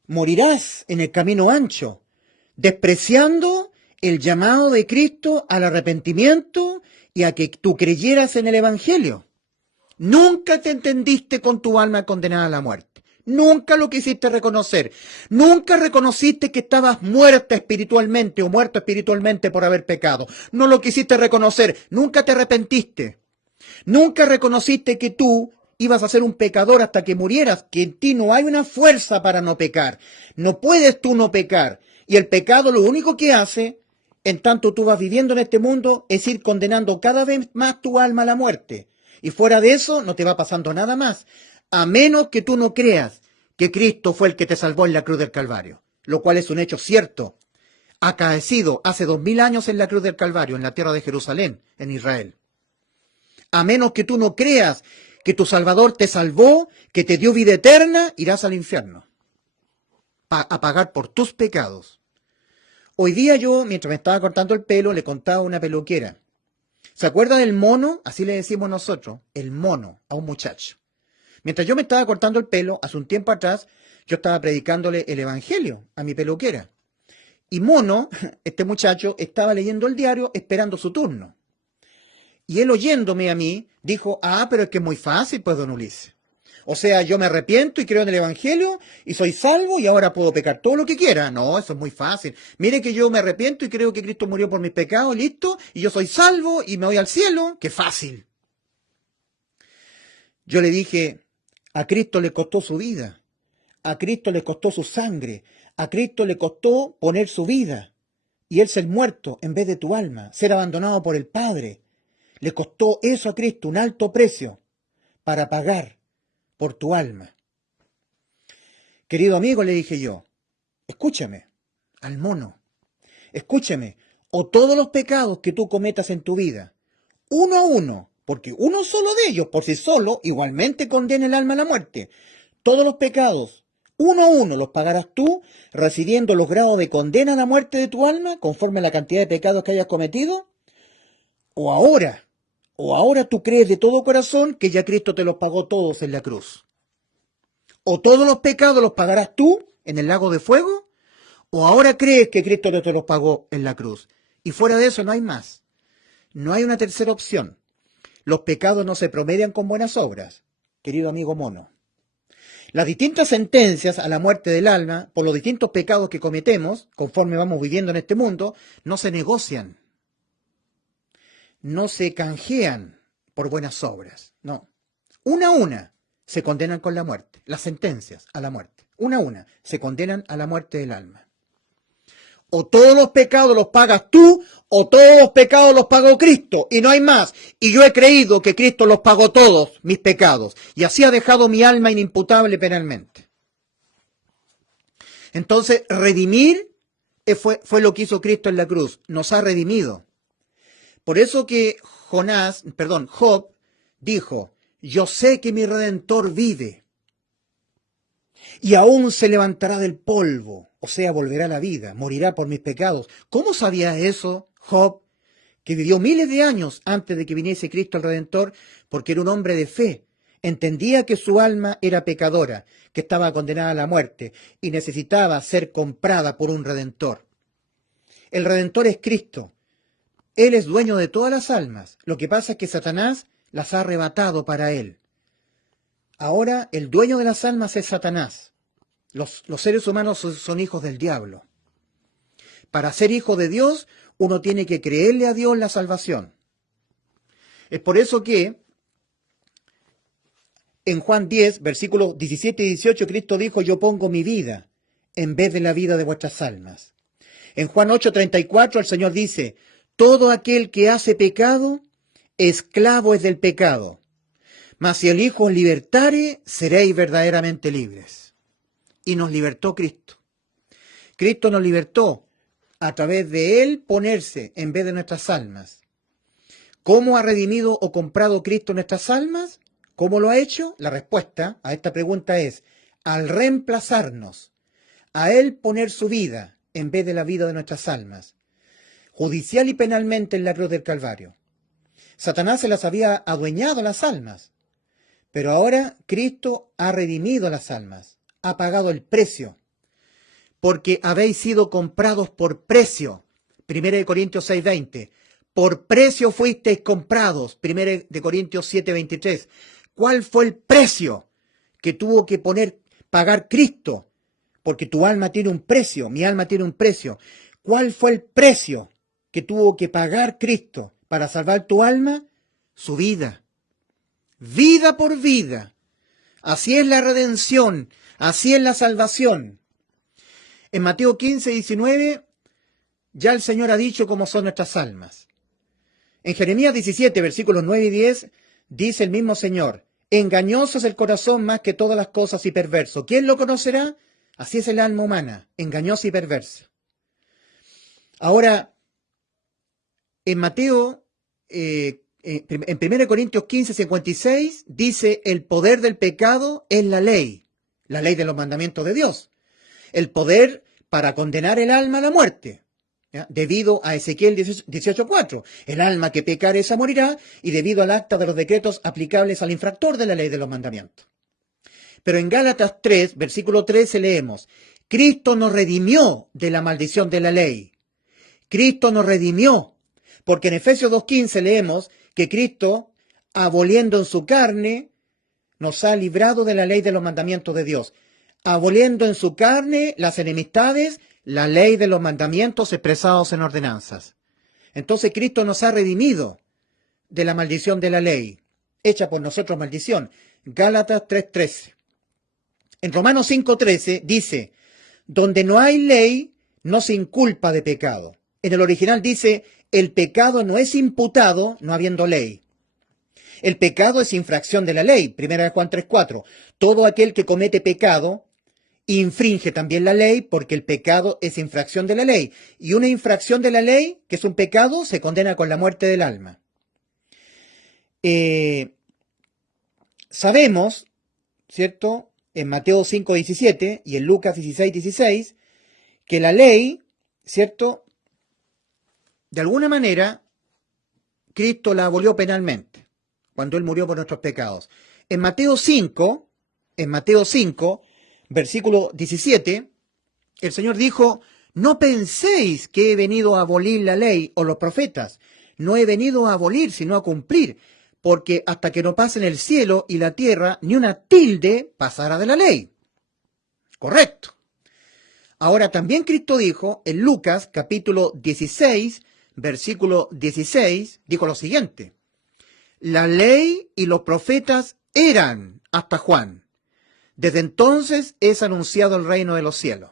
Morirás en el camino ancho, despreciando el llamado de Cristo al arrepentimiento y a que tú creyeras en el Evangelio. Nunca te entendiste con tu alma condenada a la muerte. Nunca lo quisiste reconocer. Nunca reconociste que estabas muerta espiritualmente o muerto espiritualmente por haber pecado. No lo quisiste reconocer. Nunca te arrepentiste. Nunca reconociste que tú ibas a ser un pecador hasta que murieras, que en ti no hay una fuerza para no pecar. No puedes tú no pecar. Y el pecado lo único que hace, en tanto tú vas viviendo en este mundo, es ir condenando cada vez más tu alma a la muerte. Y fuera de eso no te va pasando nada más, a menos que tú no creas que Cristo fue el que te salvó en la cruz del Calvario, lo cual es un hecho cierto, acaecido hace 2000 años en la cruz del Calvario, en la tierra de Jerusalén, en Israel. A menos que tú no creas que tu Salvador te salvó, que te dio vida eterna, irás al infierno a pagar por tus pecados. Hoy día yo, mientras me estaba cortando el pelo, le contaba a una peluquera. ¿Se acuerda del mono? Así le decimos nosotros, el mono, a un muchacho. Mientras yo me estaba cortando el pelo, hace un tiempo atrás, yo estaba predicándole el Evangelio a mi peluquera. Y mono, este muchacho, estaba leyendo el diario esperando su turno. Y él oyéndome a mí, dijo, pero es que es muy fácil, pues, don Ulises. O sea, yo me arrepiento y creo en el Evangelio y soy salvo y ahora puedo pecar todo lo que quiera. No, eso es muy fácil. Mire que yo me arrepiento y creo que Cristo murió por mis pecados, listo, y yo soy salvo y me voy al cielo. ¡Qué fácil! Yo le dije, a Cristo le costó su vida, a Cristo le costó su sangre, a Cristo le costó poner su vida y él ser muerto en vez de tu alma, ser abandonado por el Padre. Le costó eso a Cristo, un alto precio para pagar por tu alma. Querido amigo, le dije yo, escúchame, al mono, escúchame, o todos los pecados que tú cometas en tu vida, uno a uno, porque uno solo de ellos, por sí solo, igualmente condena el alma a la muerte. Todos los pecados, uno a uno, los pagarás tú, recibiendo los grados de condena a la muerte de tu alma, conforme a la cantidad de pecados que hayas cometido, o ahora tú crees de todo corazón que ya Cristo te los pagó todos en la cruz. O todos los pecados los pagarás tú en el lago de fuego, o ahora crees que Cristo no te los pagó en la cruz. Y fuera de eso no hay más. No hay una tercera opción. Los pecados no se promedian con buenas obras, querido amigo mono. Las distintas sentencias a la muerte del alma, por los distintos pecados que cometemos, conforme vamos viviendo en este mundo, no se negocian. No se canjean por buenas obras, no. Una a una. se condenan con la muerte. Las sentencias a la muerte. Una a una, se condenan a la muerte del alma. O todos los pecados los pagas tú, o todos los pecados los pagó Cristo, y no hay más. Y yo he creído que Cristo los pagó todos mis pecados, y así ha dejado mi alma inimputable penalmente. Entonces, redimir fue lo que hizo Cristo en la cruz, nos ha redimido. Por eso que Job dijo, yo sé que mi Redentor vive, y aún se levantará del polvo, o sea, volverá a la vida, morirá por mis pecados. ¿Cómo sabía eso Job, que vivió miles de años antes de que viniese Cristo el Redentor? Porque era un hombre de fe, entendía que su alma era pecadora, que estaba condenada a la muerte, y necesitaba ser comprada por un Redentor. El Redentor es Cristo. Él es dueño de todas las almas. Lo que pasa es que Satanás las ha arrebatado para él. Ahora el dueño de las almas es Satanás. Los seres humanos son hijos del diablo. Para ser hijo de Dios, uno tiene que creerle a Dios la salvación. Es por eso que en Juan 10, versículos 17 y 18, Cristo dijo, yo pongo mi vida en vez de la vida de vuestras almas. En Juan 8:34 el Señor dice, todo aquel que hace pecado, esclavo es del pecado. Mas si el Hijo os libertare, seréis verdaderamente libres. Y nos libertó Cristo. Cristo nos libertó a través de Él ponerse en vez de nuestras almas. ¿Cómo ha redimido o comprado Cristo nuestras almas? ¿Cómo lo ha hecho? La respuesta a esta pregunta es, al reemplazarnos, a Él poner su vida en vez de la vida de nuestras almas, judicial y penalmente en la cruz del Calvario. Satanás se las había adueñado las almas, pero ahora Cristo ha redimido las almas, ha pagado el precio, porque habéis sido comprados por precio. 1 Corintios 6:20. Por precio fuisteis comprados. 1 Corintios 7:23. ¿Cuál fue el precio que tuvo que pagar Cristo? Porque tu alma tiene un precio, mi alma tiene un precio. ¿Cuál fue el precio que tuvo que pagar Cristo para salvar tu alma? Su vida. Vida por vida. Así es la redención, así es la salvación. En Mateo 15:19 ya el Señor ha dicho cómo son nuestras almas. En Jeremías 17, versículos 9 y 10, dice el mismo Señor, engañoso es el corazón más que todas las cosas y perverso. ¿Quién lo conocerá? Así es el alma humana, engañosa y perversa. Ahora, en Mateo, en 1 Corintios 15:56, dice, el poder del pecado es la ley de los mandamientos de Dios. El poder para condenar el alma a la muerte, ¿ya? Debido a Ezequiel 18:4. El alma que pecare esa morirá, y debido al acta de los decretos aplicables al infractor de la ley de los mandamientos. Pero en Gálatas 3, versículo 13 leemos, Cristo nos redimió de la maldición de la ley. Cristo nos redimió, porque en Efesios 2:15 leemos que Cristo, aboliendo en su carne, nos ha librado de la ley de los mandamientos de Dios. Aboliendo en su carne las enemistades, la ley de los mandamientos expresados en ordenanzas. Entonces Cristo nos ha redimido de la maldición de la ley, hecha por nosotros maldición. Gálatas 3:13. En Romanos 5:13 dice, donde no hay ley, no se inculpa de pecado. En el original dice, el pecado no es imputado no habiendo ley. El pecado es infracción de la ley. 1 Juan 3:4. Todo aquel que comete pecado infringe también la ley, porque el pecado es infracción de la ley. Y una infracción de la ley, que es un pecado, se condena con la muerte del alma. Sabemos, ¿cierto?, en Mateo 5:17 y en Lucas 16:16, que la ley, ¿cierto?, de alguna manera, Cristo la abolió penalmente, cuando Él murió por nuestros pecados. En Mateo 5, versículo 17, el Señor dijo, no penséis que he venido a abolir la ley o los profetas. No he venido a abolir, sino a cumplir, porque hasta que no pasen el cielo y la tierra, ni una tilde pasará de la ley. Correcto. Ahora también Cristo dijo en Lucas capítulo 16, versículo 16, dijo lo siguiente, la ley y los profetas eran hasta Juan. Desde entonces es anunciado el reino de los cielos.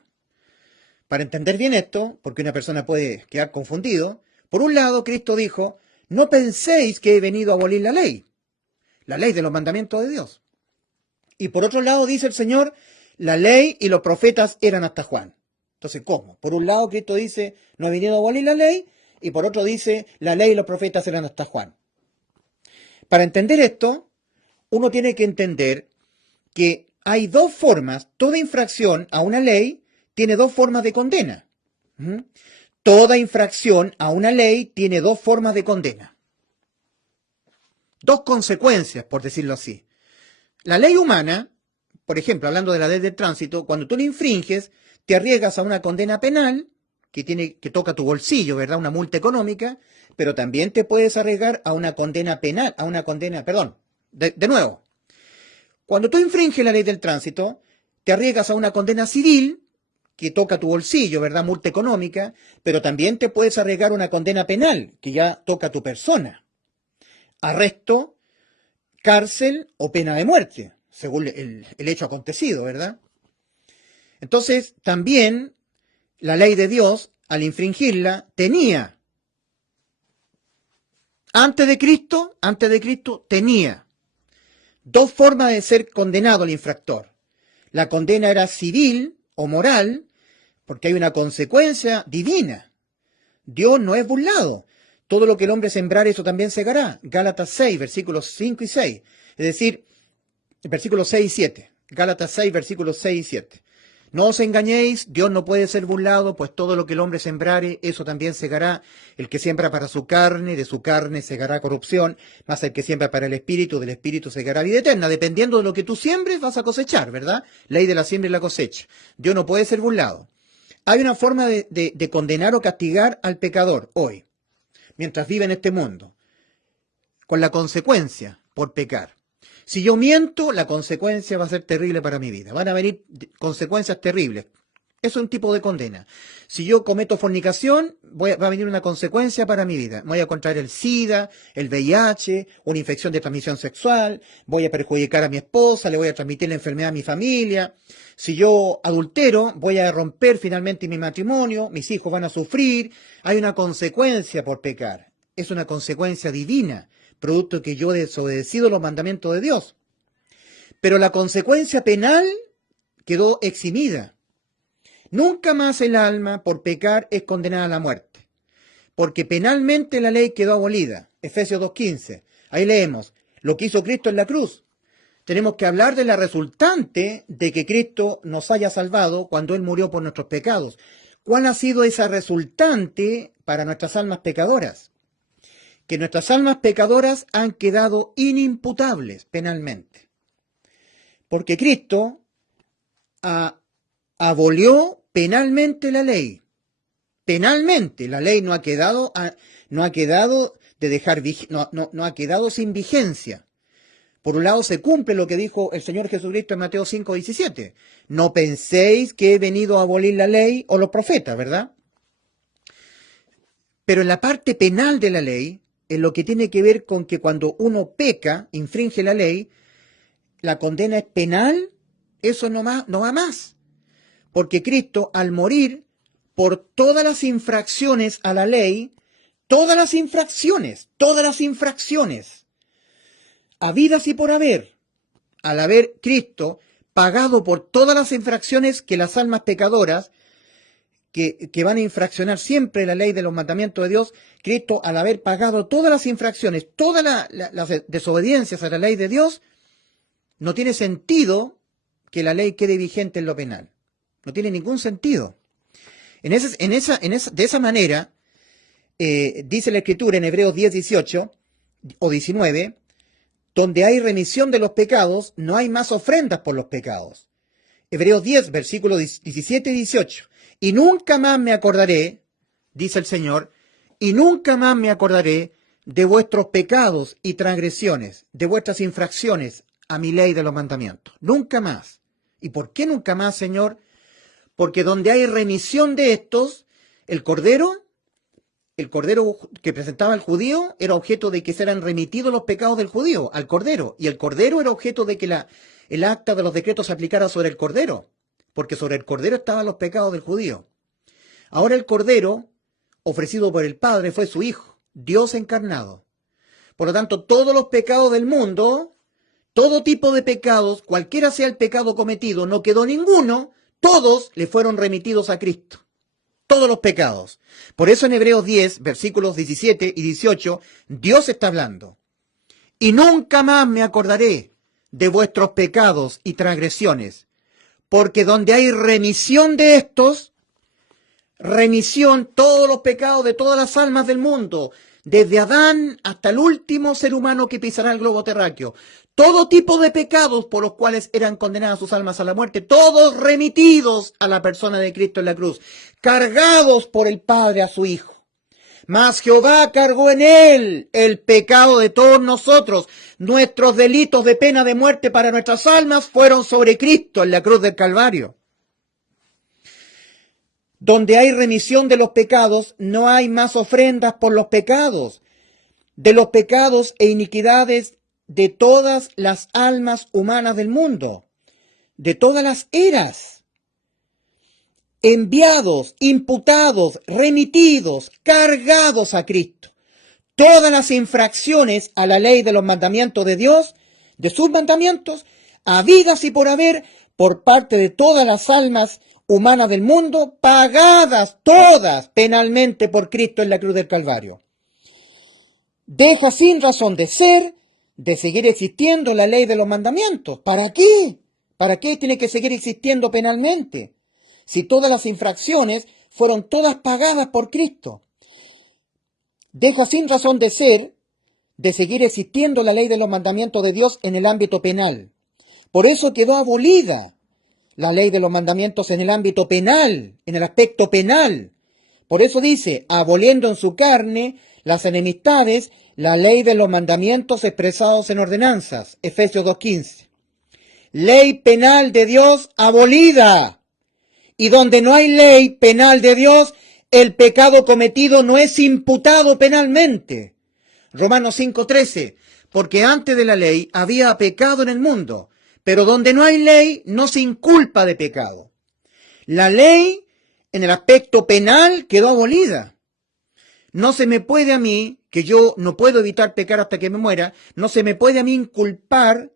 Para entender bien esto, porque una persona puede quedar confundido, por un lado Cristo dijo, no penséis que he venido a abolir la ley de los mandamientos de Dios. Y por otro lado dice el Señor, la ley y los profetas eran hasta Juan. Entonces, ¿cómo? Por un lado Cristo dice, no he venido a abolir la ley, y por otro dice, la ley y los profetas eran hasta Juan. Para entender esto, uno tiene que entender que hay dos formas, toda infracción a una ley tiene dos formas de condena. Toda infracción a una ley tiene dos formas de condena. Dos consecuencias, por decirlo así. La ley humana, por ejemplo, hablando de la ley del tránsito, cuando tú la infringes, te arriesgas a una condena penal que toca tu bolsillo, ¿verdad? Una multa económica, pero también te puedes arriesgar a una condena penal, de nuevo. Cuando tú infringes la ley del tránsito, te arriesgas a una condena civil que toca tu bolsillo, ¿verdad? Multa económica, pero también te puedes arriesgar a una condena penal que ya toca tu persona. Arresto, cárcel o pena de muerte, según el hecho acontecido, ¿verdad? Entonces, también la ley de Dios, al infringirla, tenía, antes de Cristo, tenía dos formas de ser condenado el infractor. La condena era civil o moral, porque hay una consecuencia divina. Dios no es burlado. Todo lo que el hombre sembrar, eso también segará. Gálatas 6, versículos 5 y 6. Es decir, versículos 6 y 7. Gálatas 6, versículos 6 y 7. No os engañéis, Dios no puede ser burlado, pues todo lo que el hombre sembrare, eso también segará. El que siembra para su carne, de su carne segará corrupción, mas el que siembra para el espíritu, del espíritu segará vida eterna. Dependiendo de lo que tú siembres, vas a cosechar, ¿verdad? Ley de la siembra y la cosecha. Dios no puede ser burlado. Hay una forma de condenar o castigar al pecador hoy, mientras vive en este mundo, con la consecuencia por pecar. Si yo miento, la consecuencia va a ser terrible para mi vida. Van a venir consecuencias terribles. Eso es un tipo de condena. Si yo cometo fornicación, va a venir una consecuencia para mi vida. Voy a contraer el SIDA, el VIH, una infección de transmisión sexual, voy a perjudicar a mi esposa, le voy a transmitir la enfermedad a mi familia. Si yo adultero, voy a romper finalmente mi matrimonio, mis hijos van a sufrir. Hay una consecuencia por pecar. Es una consecuencia divina, producto de que yo he desobedecido los mandamientos de Dios. Pero la consecuencia penal quedó eximida. Nunca más el alma por pecar es condenada a la muerte, porque penalmente la ley quedó abolida. Efesios 2:15. Ahí leemos lo que hizo Cristo en la cruz. Tenemos que hablar de la resultante de que Cristo nos haya salvado cuando Él murió por nuestros pecados. ¿Cuál ha sido esa resultante para nuestras almas pecadoras? Que nuestras almas pecadoras han quedado inimputables penalmente. Porque Cristo abolió penalmente la ley. Penalmente, la ley no ha quedado sin vigencia. Por un lado se cumple lo que dijo el Señor Jesucristo en Mateo 5:17. No penséis que he venido a abolir la ley o los profetas, ¿verdad? Pero en la parte penal de la ley, en lo que tiene que ver con que cuando uno peca, infringe la ley, la condena es penal, eso no va más. Porque Cristo, al morir por todas las infracciones a la ley, todas las infracciones, habidas y por haber, al haber Cristo pagado por todas las infracciones que las almas pecadoras, que van a infraccionar siempre la ley de los mandamientos de Dios, Cristo, al haber pagado todas las infracciones, todas las desobediencias a la ley de Dios, no tiene sentido que la ley quede vigente en lo penal. No tiene ningún sentido. De esa manera, dice la Escritura en Hebreos 10:18 o 19, donde hay remisión de los pecados, no hay más ofrendas por los pecados. Hebreos 10, versículos 17 y 18. Y nunca más me acordaré, dice el Señor, y nunca más me acordaré de vuestros pecados y transgresiones, de vuestras infracciones a mi ley de los mandamientos. Nunca más. ¿Y por qué nunca más, Señor? Porque donde hay remisión de estos, el Cordero el cordero que presentaba el judío era objeto de que seran remitidos los pecados del judío al cordero, y el cordero era objeto de que el acta de los decretos se aplicara sobre el cordero, porque sobre el cordero estaban los pecados del judío. Ahora el cordero, ofrecido por el Padre, fue su Hijo, Dios encarnado. Por lo tanto, todos los pecados del mundo, todo tipo de pecados, cualquiera sea el pecado cometido, no quedó ninguno, todos le fueron remitidos a Cristo. Todos los pecados. Por eso en Hebreos 10, versículos 17 y 18, Dios está hablando. Y nunca más me acordaré de vuestros pecados y transgresiones, porque donde hay remisión de estos, remisión todos los pecados de todas las almas del mundo, desde Adán hasta el último ser humano que pisará el globo terráqueo, todo tipo de pecados por los cuales eran condenadas sus almas a la muerte, todos remitidos a la persona de Cristo en la cruz, cargados por el Padre a su Hijo. Mas Jehová cargó en él el pecado de todos nosotros. Nuestros delitos de pena de muerte para nuestras almas fueron sobre Cristo en la cruz del Calvario. Donde hay remisión de los pecados, no hay más ofrendas por los pecados, de los pecados e iniquidades de todas las almas humanas del mundo, de todas las eras, enviados, imputados, remitidos, cargados a Cristo. Todas las infracciones a la ley de los mandamientos de Dios, de sus mandamientos, habidas y por haber, por parte de todas las almas humanas del mundo, pagadas todas penalmente por Cristo en la cruz del Calvario. Deja sin razón de ser, de seguir existiendo la ley de los mandamientos. ¿Para qué? ¿Para qué tiene que seguir existiendo penalmente? Si todas las infracciones fueron todas pagadas por Cristo. Deja sin razón de ser, de seguir existiendo la ley de los mandamientos de Dios en el ámbito penal. Por eso quedó abolida la ley de los mandamientos en el ámbito penal, en el aspecto penal. Por eso dice, aboliendo en su carne las enemistades, la ley de los mandamientos expresados en ordenanzas. Efesios 2:15. Ley penal de Dios abolida. Y donde no hay ley penal de Dios, el pecado cometido no es imputado penalmente. Romanos 5:13. Porque antes de la ley había pecado en el mundo, pero donde no hay ley no se inculpa de pecado. La ley en el aspecto penal quedó abolida. No se me puede a mí, que yo no puedo evitar pecar hasta que me muera, no se me puede a mí inculpar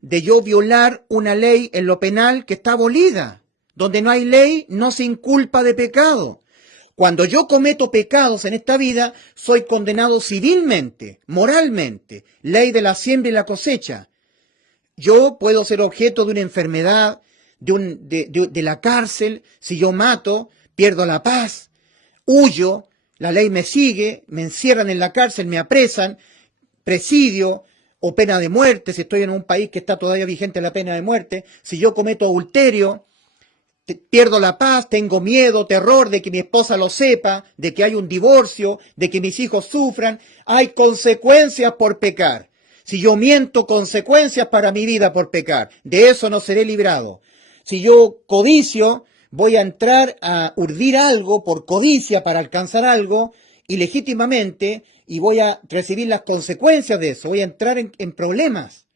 de yo violar una ley en lo penal que está abolida. Donde no hay ley no se inculpa de pecado. Cuando yo cometo pecados en esta vida, soy condenado civilmente, moralmente, ley de la siembra y la cosecha. Yo puedo ser objeto de una enfermedad, de la cárcel. Si yo mato, pierdo la paz, huyo, la ley me sigue, me encierran en la cárcel, me apresan, presidio o pena de muerte, si estoy en un país que está todavía vigente la pena de muerte. Si yo cometo adulterio, pierdo la paz, tengo miedo, terror de que mi esposa lo sepa, de que hay un divorcio, de que mis hijos sufran. Hay consecuencias por pecar. Si yo miento, consecuencias para mi vida por pecar. De eso no seré librado. Si yo codicio, voy a entrar a urdir algo por codicia para alcanzar algo ilegítimamente y voy a recibir las consecuencias de eso. Voy a entrar en problemas.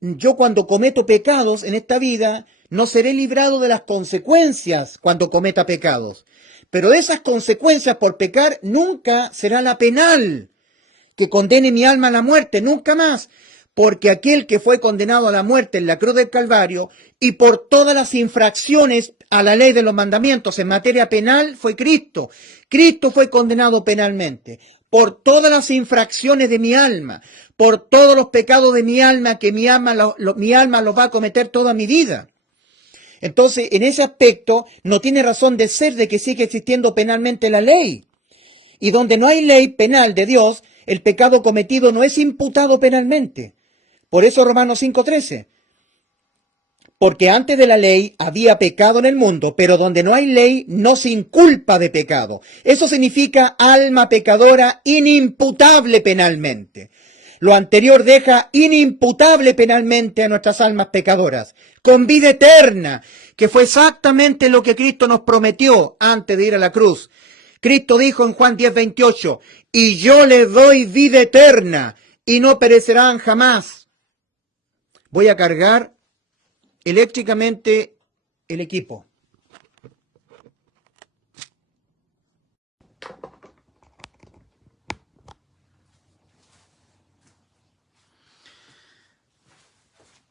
Yo cuando cometo pecados en esta vida, no seré librado de las consecuencias cuando cometa pecados. Pero esas consecuencias por pecar nunca será la penal que condene mi alma a la muerte, nunca más, porque aquel que fue condenado a la muerte en la cruz del Calvario y por todas las infracciones a la ley de los mandamientos en materia penal fue Cristo. Cristo fue condenado penalmente por todas las infracciones de mi alma, por todos los pecados de mi alma que mi alma los va a cometer toda mi vida. Entonces, en ese aspecto, no tiene razón de ser de que siga existiendo penalmente la ley. Y donde no hay ley penal de Dios, el pecado cometido no es imputado penalmente. Por eso Romanos 5:13. Porque antes de la ley había pecado en el mundo, pero donde no hay ley no se inculpa de pecado. Eso significa alma pecadora inimputable penalmente. Lo anterior deja inimputable penalmente a nuestras almas pecadoras, con vida eterna, que fue exactamente lo que Cristo nos prometió antes de ir a la cruz. Cristo dijo en Juan 10:28, y yo les doy vida eterna y no perecerán jamás. Voy a cargar eléctricamente el equipo.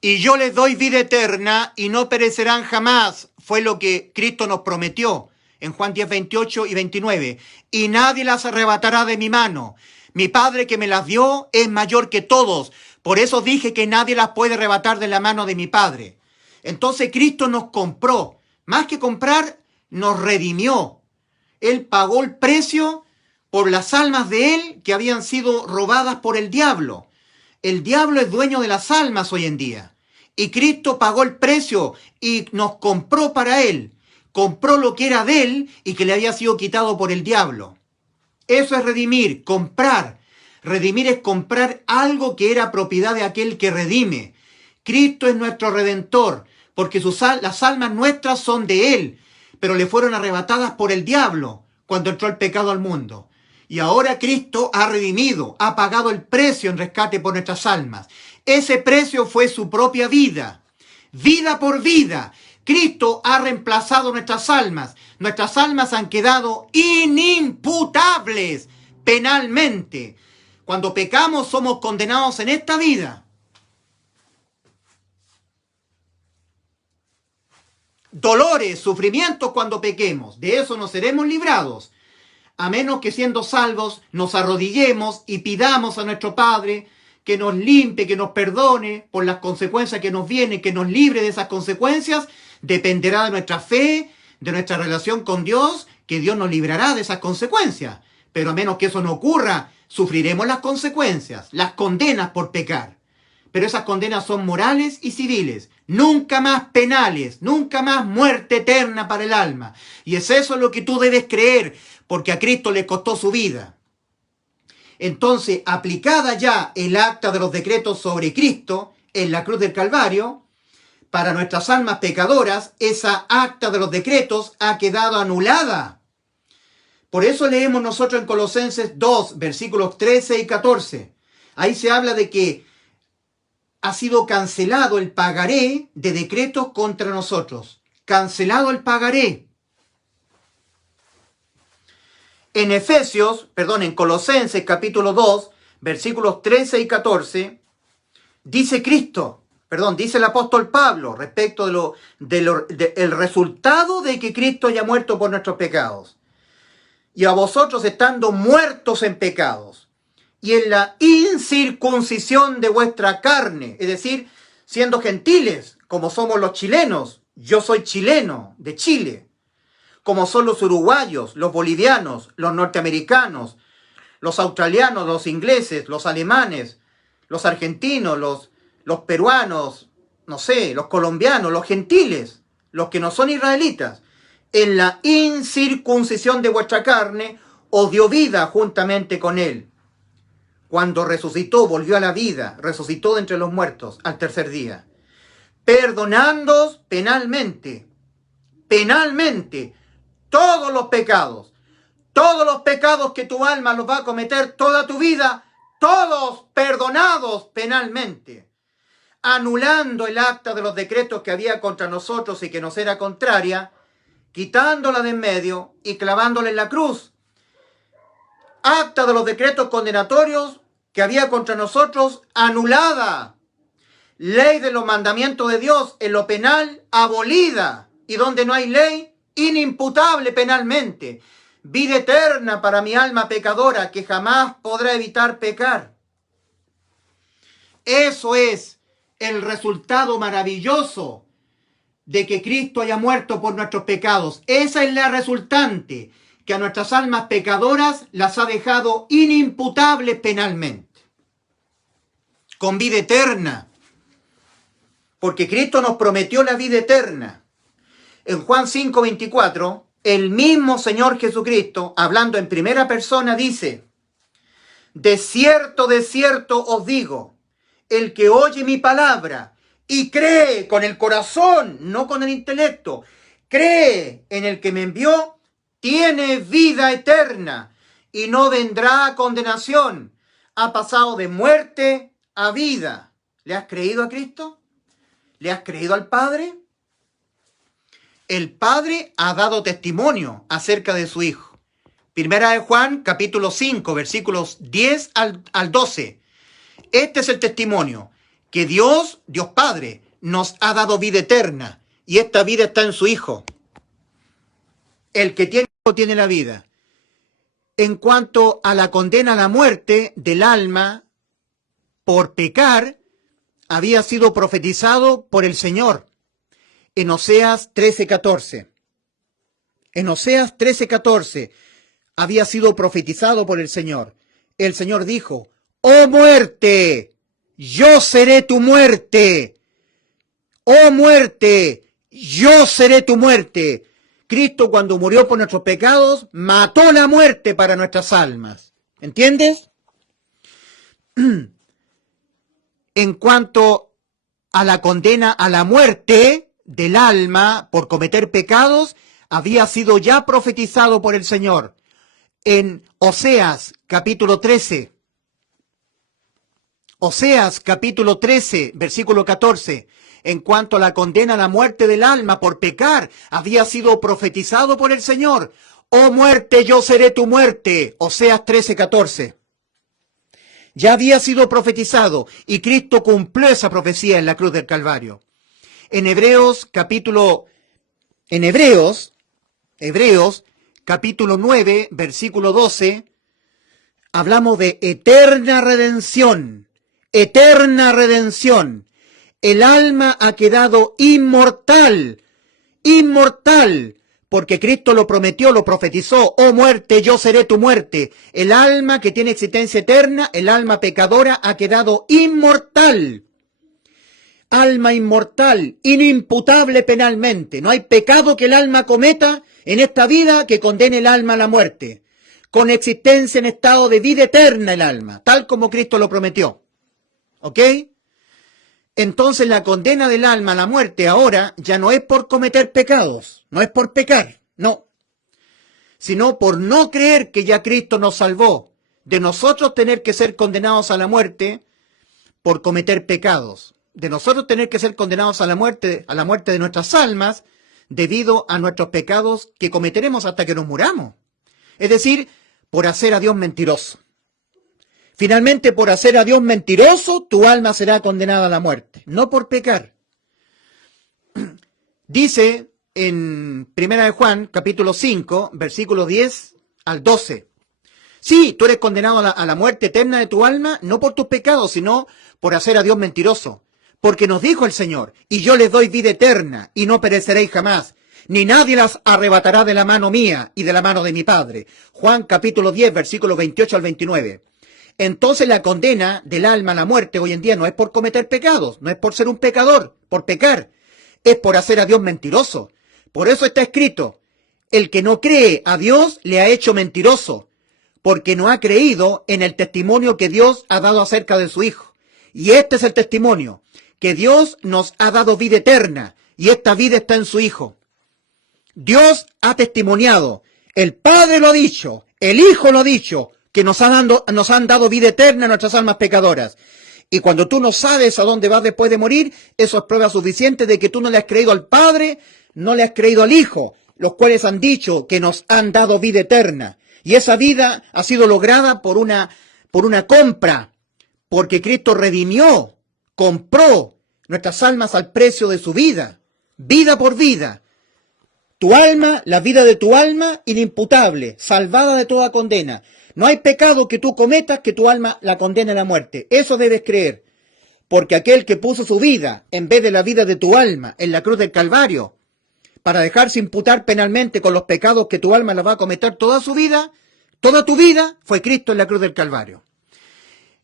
Y yo les doy vida eterna y no perecerán jamás. Fue lo que Cristo nos prometió en Juan 10:28 y 29. Y nadie las arrebatará de mi mano. Mi Padre que me las dio es mayor que todos. Por eso dije que nadie las puede arrebatar de la mano de mi Padre. Entonces Cristo nos compró. Más que comprar, nos redimió. Él pagó el precio por las almas de Él que habían sido robadas por el diablo. El diablo es dueño de las almas hoy en día. Y Cristo pagó el precio y nos compró para Él. Compró lo que era de Él y que le había sido quitado por el diablo. Eso es redimir, comprar. Redimir es comprar algo que era propiedad de aquel que redime. Cristo es nuestro Redentor, porque las almas nuestras son de Él, pero le fueron arrebatadas por el diablo cuando entró el pecado al mundo. Y ahora Cristo ha redimido, ha pagado el precio en rescate por nuestras almas. Ese precio fue su propia vida, vida por vida. Cristo ha reemplazado nuestras almas. Nuestras almas han quedado inimputables penalmente. Cuando pecamos somos condenados en esta vida. Dolores, sufrimientos cuando pequemos. De eso no seremos librados. A menos que siendo salvos nos arrodillemos y pidamos a nuestro Padre que nos limpie, que nos perdone por las consecuencias que nos vienen, que nos libre de esas consecuencias, dependerá de nuestra fe, de nuestra relación con Dios, que Dios nos librará de esas consecuencias. Pero a menos que eso no ocurra, sufriremos las consecuencias, las condenas por pecar. Pero esas condenas son morales y civiles, nunca más penales, nunca más muerte eterna para el alma. Y es eso lo que tú debes creer, porque a Cristo le costó su vida. Entonces, aplicada ya el acta de los decretos sobre Cristo en la cruz del Calvario, para nuestras almas pecadoras, esa acta de los decretos ha quedado anulada. Por eso leemos nosotros en Colosenses 2, versículos 13 y 14. Ahí se habla de que ha sido cancelado el pagaré de decretos contra nosotros. Cancelado el pagaré. En Colosenses capítulo 2, versículos 13 y 14, dice el apóstol Pablo respecto del resultado de que Cristo haya muerto por nuestros pecados. Y a vosotros estando muertos en pecados y en la incircuncisión de vuestra carne, es decir, siendo gentiles, como somos los chilenos, yo soy chileno de Chile, como son los uruguayos, los bolivianos, los norteamericanos, los australianos, los ingleses, los alemanes, los argentinos, los peruanos, los colombianos, los gentiles, los que no son israelitas. En la incircuncisión de vuestra carne os dio vida juntamente con él. Cuando resucitó, volvió a la vida, resucitó de entre los muertos al tercer día. Perdonándoos penalmente, todos los pecados que tu alma los va a cometer toda tu vida, todos perdonados penalmente, anulando el acta de los decretos que había contra nosotros y que nos era contraria, quitándola de en medio y clavándola en la cruz. Acta de los decretos condenatorios que había contra nosotros, anulada. Ley de los mandamientos de Dios en lo penal, abolida. Y donde no hay ley, inimputable penalmente. Vida eterna para mi alma pecadora que jamás podrá evitar pecar. Eso es el resultado maravilloso de que Cristo haya muerto por nuestros pecados. Esa es la resultante, que a nuestras almas pecadoras las ha dejado inimputables penalmente, con vida eterna, porque Cristo nos prometió la vida eterna. En Juan 5:24, el mismo Señor Jesucristo, hablando en primera persona, dice: de cierto os digo, el que oye mi palabra y cree con el corazón, no con el intelecto, cree en el que me envió, tiene vida eterna y no vendrá a condenación. Ha pasado de muerte a vida. ¿Le has creído a Cristo? ¿Le has creído al Padre? El Padre ha dado testimonio acerca de su Hijo. Primera de Juan, capítulo 5, versículos 10 al 12. Este es el testimonio, que Dios Padre, nos ha dado vida eterna, y esta vida está en su Hijo. El que tiene la vida. En cuanto a la condena a la muerte del alma por pecar, había sido profetizado por el Señor en Oseas 13:14. En Oseas 13:14 había sido profetizado por el Señor. El Señor dijo: ¡Oh muerte! ¡Yo seré tu muerte! ¡Oh muerte! ¡Yo seré tu muerte! Cristo, cuando murió por nuestros pecados, mató la muerte para nuestras almas. ¿Entiendes? En cuanto a la condena a la muerte del alma por cometer pecados, había sido ya profetizado por el Señor en Oseas capítulo 13. Oseas capítulo 13, versículo 14. En cuanto a la condena a la muerte del alma por pecar, había sido profetizado por el Señor. ¡Oh muerte, yo seré tu muerte! Oseas 13:14. Ya había sido profetizado y Cristo cumplió esa profecía en la cruz del Calvario. En Hebreos capítulo 9, versículo 12, hablamos de eterna redención. Eterna redención. El alma ha quedado inmortal, porque Cristo lo prometió, lo profetizó. ¡Oh muerte, yo seré tu muerte! El alma que tiene existencia eterna, el alma pecadora, ha quedado inmortal. Alma inmortal, inimputable penalmente. No hay pecado que el alma cometa en esta vida que condene el alma a la muerte. Con existencia en estado de vida eterna el alma, tal como Cristo lo prometió. ¿Ok? Entonces la condena del alma a la muerte ahora ya no es por cometer pecados, no es por pecar, no, sino por no creer que ya Cristo nos salvó de nosotros tener que ser condenados a la muerte por cometer pecados, de nosotros tener que ser condenados a la muerte de nuestras almas debido a nuestros pecados que cometeremos hasta que nos muramos. Es decir, por hacer a Dios mentiroso. Finalmente, por hacer a Dios mentiroso, tu alma será condenada a la muerte, no por pecar. Dice en Primera de Juan, capítulo 5, versículos 10 al 12. Sí, tú eres condenado a la muerte eterna de tu alma, no por tus pecados, sino por hacer a Dios mentiroso. Porque nos dijo el Señor: y yo les doy vida eterna, y no pereceréis jamás, ni nadie las arrebatará de la mano mía y de la mano de mi Padre. Juan capítulo 10, versículos 28 al 29. Entonces la condena del alma a la muerte hoy en día no es por cometer pecados, no es por ser un pecador, por pecar, es por hacer a Dios mentiroso. Por eso está escrito: el que no cree a Dios le ha hecho mentiroso, porque no ha creído en el testimonio que Dios ha dado acerca de su Hijo. Y este es el testimonio, que Dios nos ha dado vida eterna, y esta vida está en su Hijo. Dios ha testimoniado, el Padre lo ha dicho, el Hijo lo ha dicho, que nos han dado vida eterna a nuestras almas pecadoras. Y cuando tú no sabes a dónde vas después de morir, eso es prueba suficiente de que tú no le has creído al Padre, no le has creído al Hijo, los cuales han dicho que nos han dado vida eterna. Y esa vida ha sido lograda por una compra, porque Cristo redimió, compró nuestras almas al precio de su vida, vida por vida. Tu alma, la vida de tu alma, inimputable, salvada de toda condena. No hay pecado que tú cometas que tu alma la condene a la muerte. Eso debes creer. Porque aquel que puso su vida en vez de la vida de tu alma en la cruz del Calvario, para dejarse imputar penalmente con los pecados que tu alma la va a cometer toda su vida, toda tu vida, fue Cristo en la cruz del Calvario.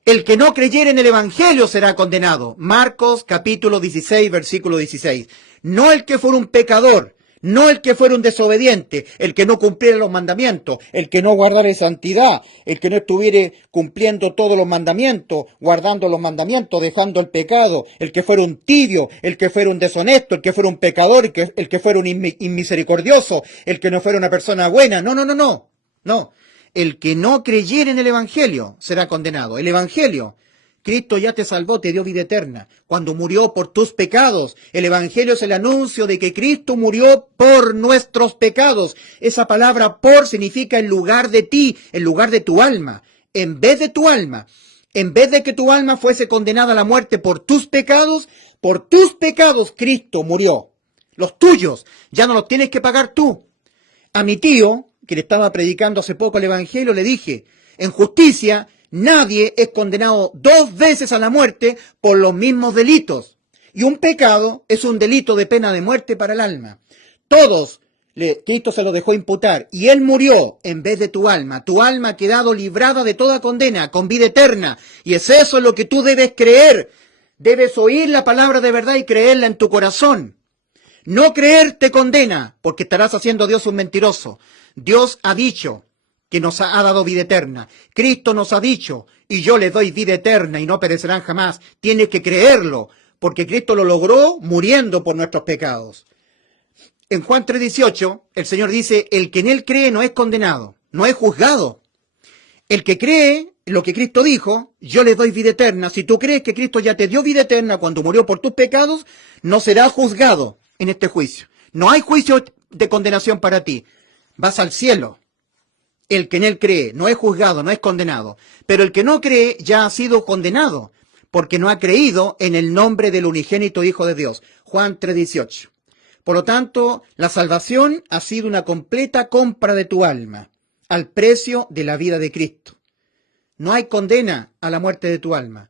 El que no creyere en el Evangelio será condenado. Marcos capítulo 16, versículo 16. No el que fuera un pecador, No el que fuera un desobediente, el que no cumpliera los mandamientos, el que no guardara santidad, el que no estuviera cumpliendo todos los mandamientos, guardando los mandamientos, dejando el pecado, el que fuera un tibio, el que fuera un deshonesto, el que fuera un pecador, el que fuera un inmisericordioso, el que no fuera una persona buena. No, no, no, no. No. El que no creyera en el Evangelio será condenado. El Evangelio. Cristo ya te salvó, te dio vida eterna. Cuando murió por tus pecados, el Evangelio es el anuncio de que Cristo murió por nuestros pecados. Esa palabra por significa en lugar de ti, en lugar de tu alma. En vez de tu alma, en vez de que tu alma fuese condenada a la muerte por tus pecados Cristo murió. Los tuyos, ya no los tienes que pagar tú. A mi tío, que le estaba predicando hace poco el Evangelio, le dije, en justicia, nadie es condenado 2 veces a la muerte por los mismos delitos. Y un pecado es un delito de pena de muerte para el alma. Cristo se lo dejó imputar y Él murió en vez de tu alma. Tu alma ha quedado librada de toda condena, con vida eterna. Y es eso lo que tú debes creer. Debes oír la palabra de verdad y creerla en tu corazón. No creer te condena, porque estarás haciendo a Dios un mentiroso. Dios ha dicho que nos ha dado vida eterna. Cristo nos ha dicho, y yo les doy vida eterna y no perecerán jamás. Tienes que creerlo, porque Cristo lo logró muriendo por nuestros pecados. En Juan 3:18, el Señor dice, el que en Él cree no es condenado, no es juzgado. El que cree lo que Cristo dijo, yo les doy vida eterna. Si tú crees que Cristo ya te dio vida eterna cuando murió por tus pecados, no serás juzgado en este juicio. No hay juicio de condenación para ti. Vas al cielo. El que en Él cree no es juzgado, no es condenado. Pero el que no cree ya ha sido condenado, porque no ha creído en el nombre del unigénito Hijo de Dios. Juan 3:18. Por lo tanto, la salvación ha sido una completa compra de tu alma, al precio de la vida de Cristo. No hay condena a la muerte de tu alma.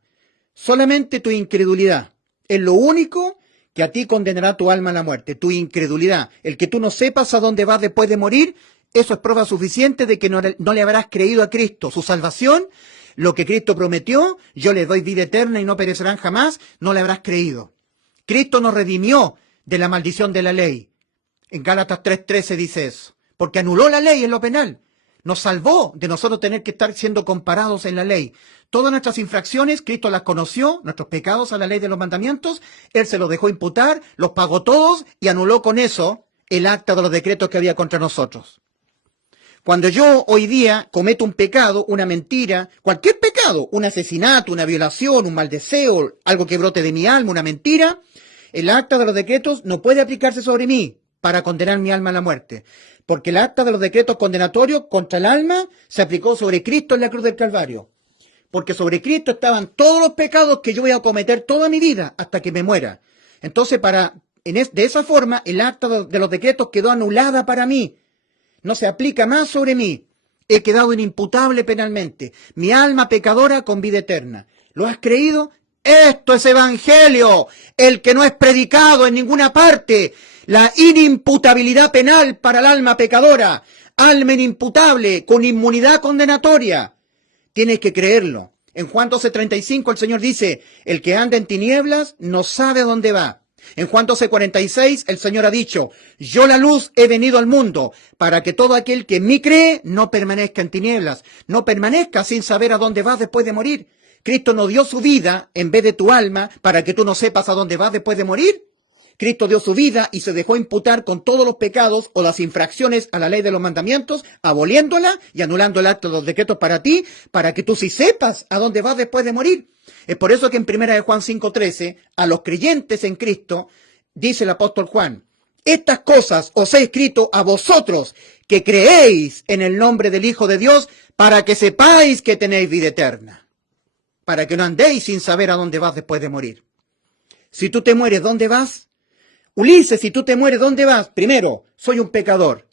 Solamente tu incredulidad. Es lo único que a ti condenará tu alma a la muerte. Tu incredulidad. El que tú no sepas a dónde vas después de morir, eso es prueba suficiente de que no le habrás creído a Cristo. Su salvación, lo que Cristo prometió, yo les doy vida eterna y no perecerán jamás, no le habrás creído. Cristo nos redimió de la maldición de la ley. En Gálatas 3:13 dice eso. Porque anuló la ley en lo penal. Nos salvó de nosotros tener que estar siendo comparados en la ley. Todas nuestras infracciones, Cristo las conoció, nuestros pecados a la ley de los mandamientos, Él se los dejó imputar, los pagó todos y anuló con eso el acta de los decretos que había contra nosotros. Cuando yo hoy día cometo un pecado, una mentira, cualquier pecado, un asesinato, una violación, un mal deseo, algo que brote de mi alma, una mentira, el acta de los decretos no puede aplicarse sobre mí para condenar mi alma a la muerte. Porque el acta de los decretos condenatorios contra el alma se aplicó sobre Cristo en la cruz del Calvario. Porque sobre Cristo estaban todos los pecados que yo voy a cometer toda mi vida hasta que me muera. Entonces, de esa forma, el acta de los decretos quedó anulada para mí. No se aplica más sobre mí. He quedado inimputable penalmente. Mi alma pecadora con vida eterna. ¿Lo has creído? Esto es evangelio. El que no es predicado en ninguna parte. La inimputabilidad penal para el alma pecadora. Alma inimputable con inmunidad condenatoria. Tienes que creerlo. En Juan 12:35 el Señor dice, el que anda en tinieblas no sabe a dónde va. En Juan 12:46 el Señor ha dicho, yo la luz he venido al mundo para que todo aquel que en mí cree no permanezca en tinieblas, no permanezca sin saber a dónde vas después de morir. Cristo no dio su vida en vez de tu alma para que tú no sepas a dónde vas después de morir. Cristo dio su vida y se dejó imputar con todos los pecados o las infracciones a la ley de los mandamientos, aboliéndola y anulando el acto de los decretos para ti, para que tú sí sepas a dónde vas después de morir. Es por eso que en 1 de Juan 5:13, a los creyentes en Cristo, dice el apóstol Juan, estas cosas os he escrito a vosotros que creéis en el nombre del Hijo de Dios, para que sepáis que tenéis vida eterna, para que no andéis sin saber a dónde vas después de morir. Si tú te mueres, ¿dónde vas? Ulises, si tú te mueres, ¿dónde vas? Primero, soy un pecador,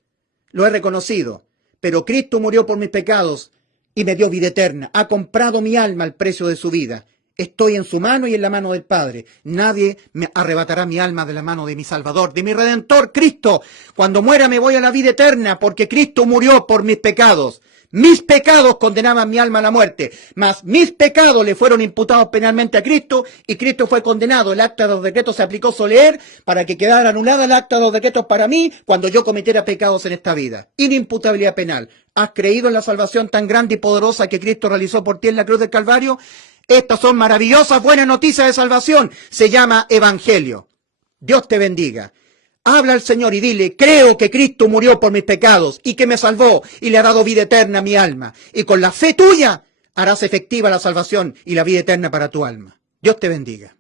lo he reconocido, pero Cristo murió por mis pecados y me dio vida eterna, ha comprado mi alma al precio de su vida. Estoy en su mano y en la mano del Padre. Nadie me arrebatará mi alma de la mano de mi Salvador, de mi Redentor, Cristo. Cuando muera me voy a la vida eterna porque Cristo murió por mis pecados. Mis pecados condenaban mi alma a la muerte, mas mis pecados le fueron imputados penalmente a Cristo y Cristo fue condenado. El acta de los decretos se aplicó soler para que quedara anulada el acta de los decretos para mí cuando yo cometiera pecados en esta vida. Inimputabilidad penal. ¿Has creído en la salvación tan grande y poderosa que Cristo realizó por ti en la cruz del Calvario? Estas son maravillosas buenas noticias de salvación. Se llama Evangelio. Dios te bendiga. Habla al Señor y dile, creo que Cristo murió por mis pecados y que me salvó y le ha dado vida eterna a mi alma. Y con la fe tuya harás efectiva la salvación y la vida eterna para tu alma. Dios te bendiga.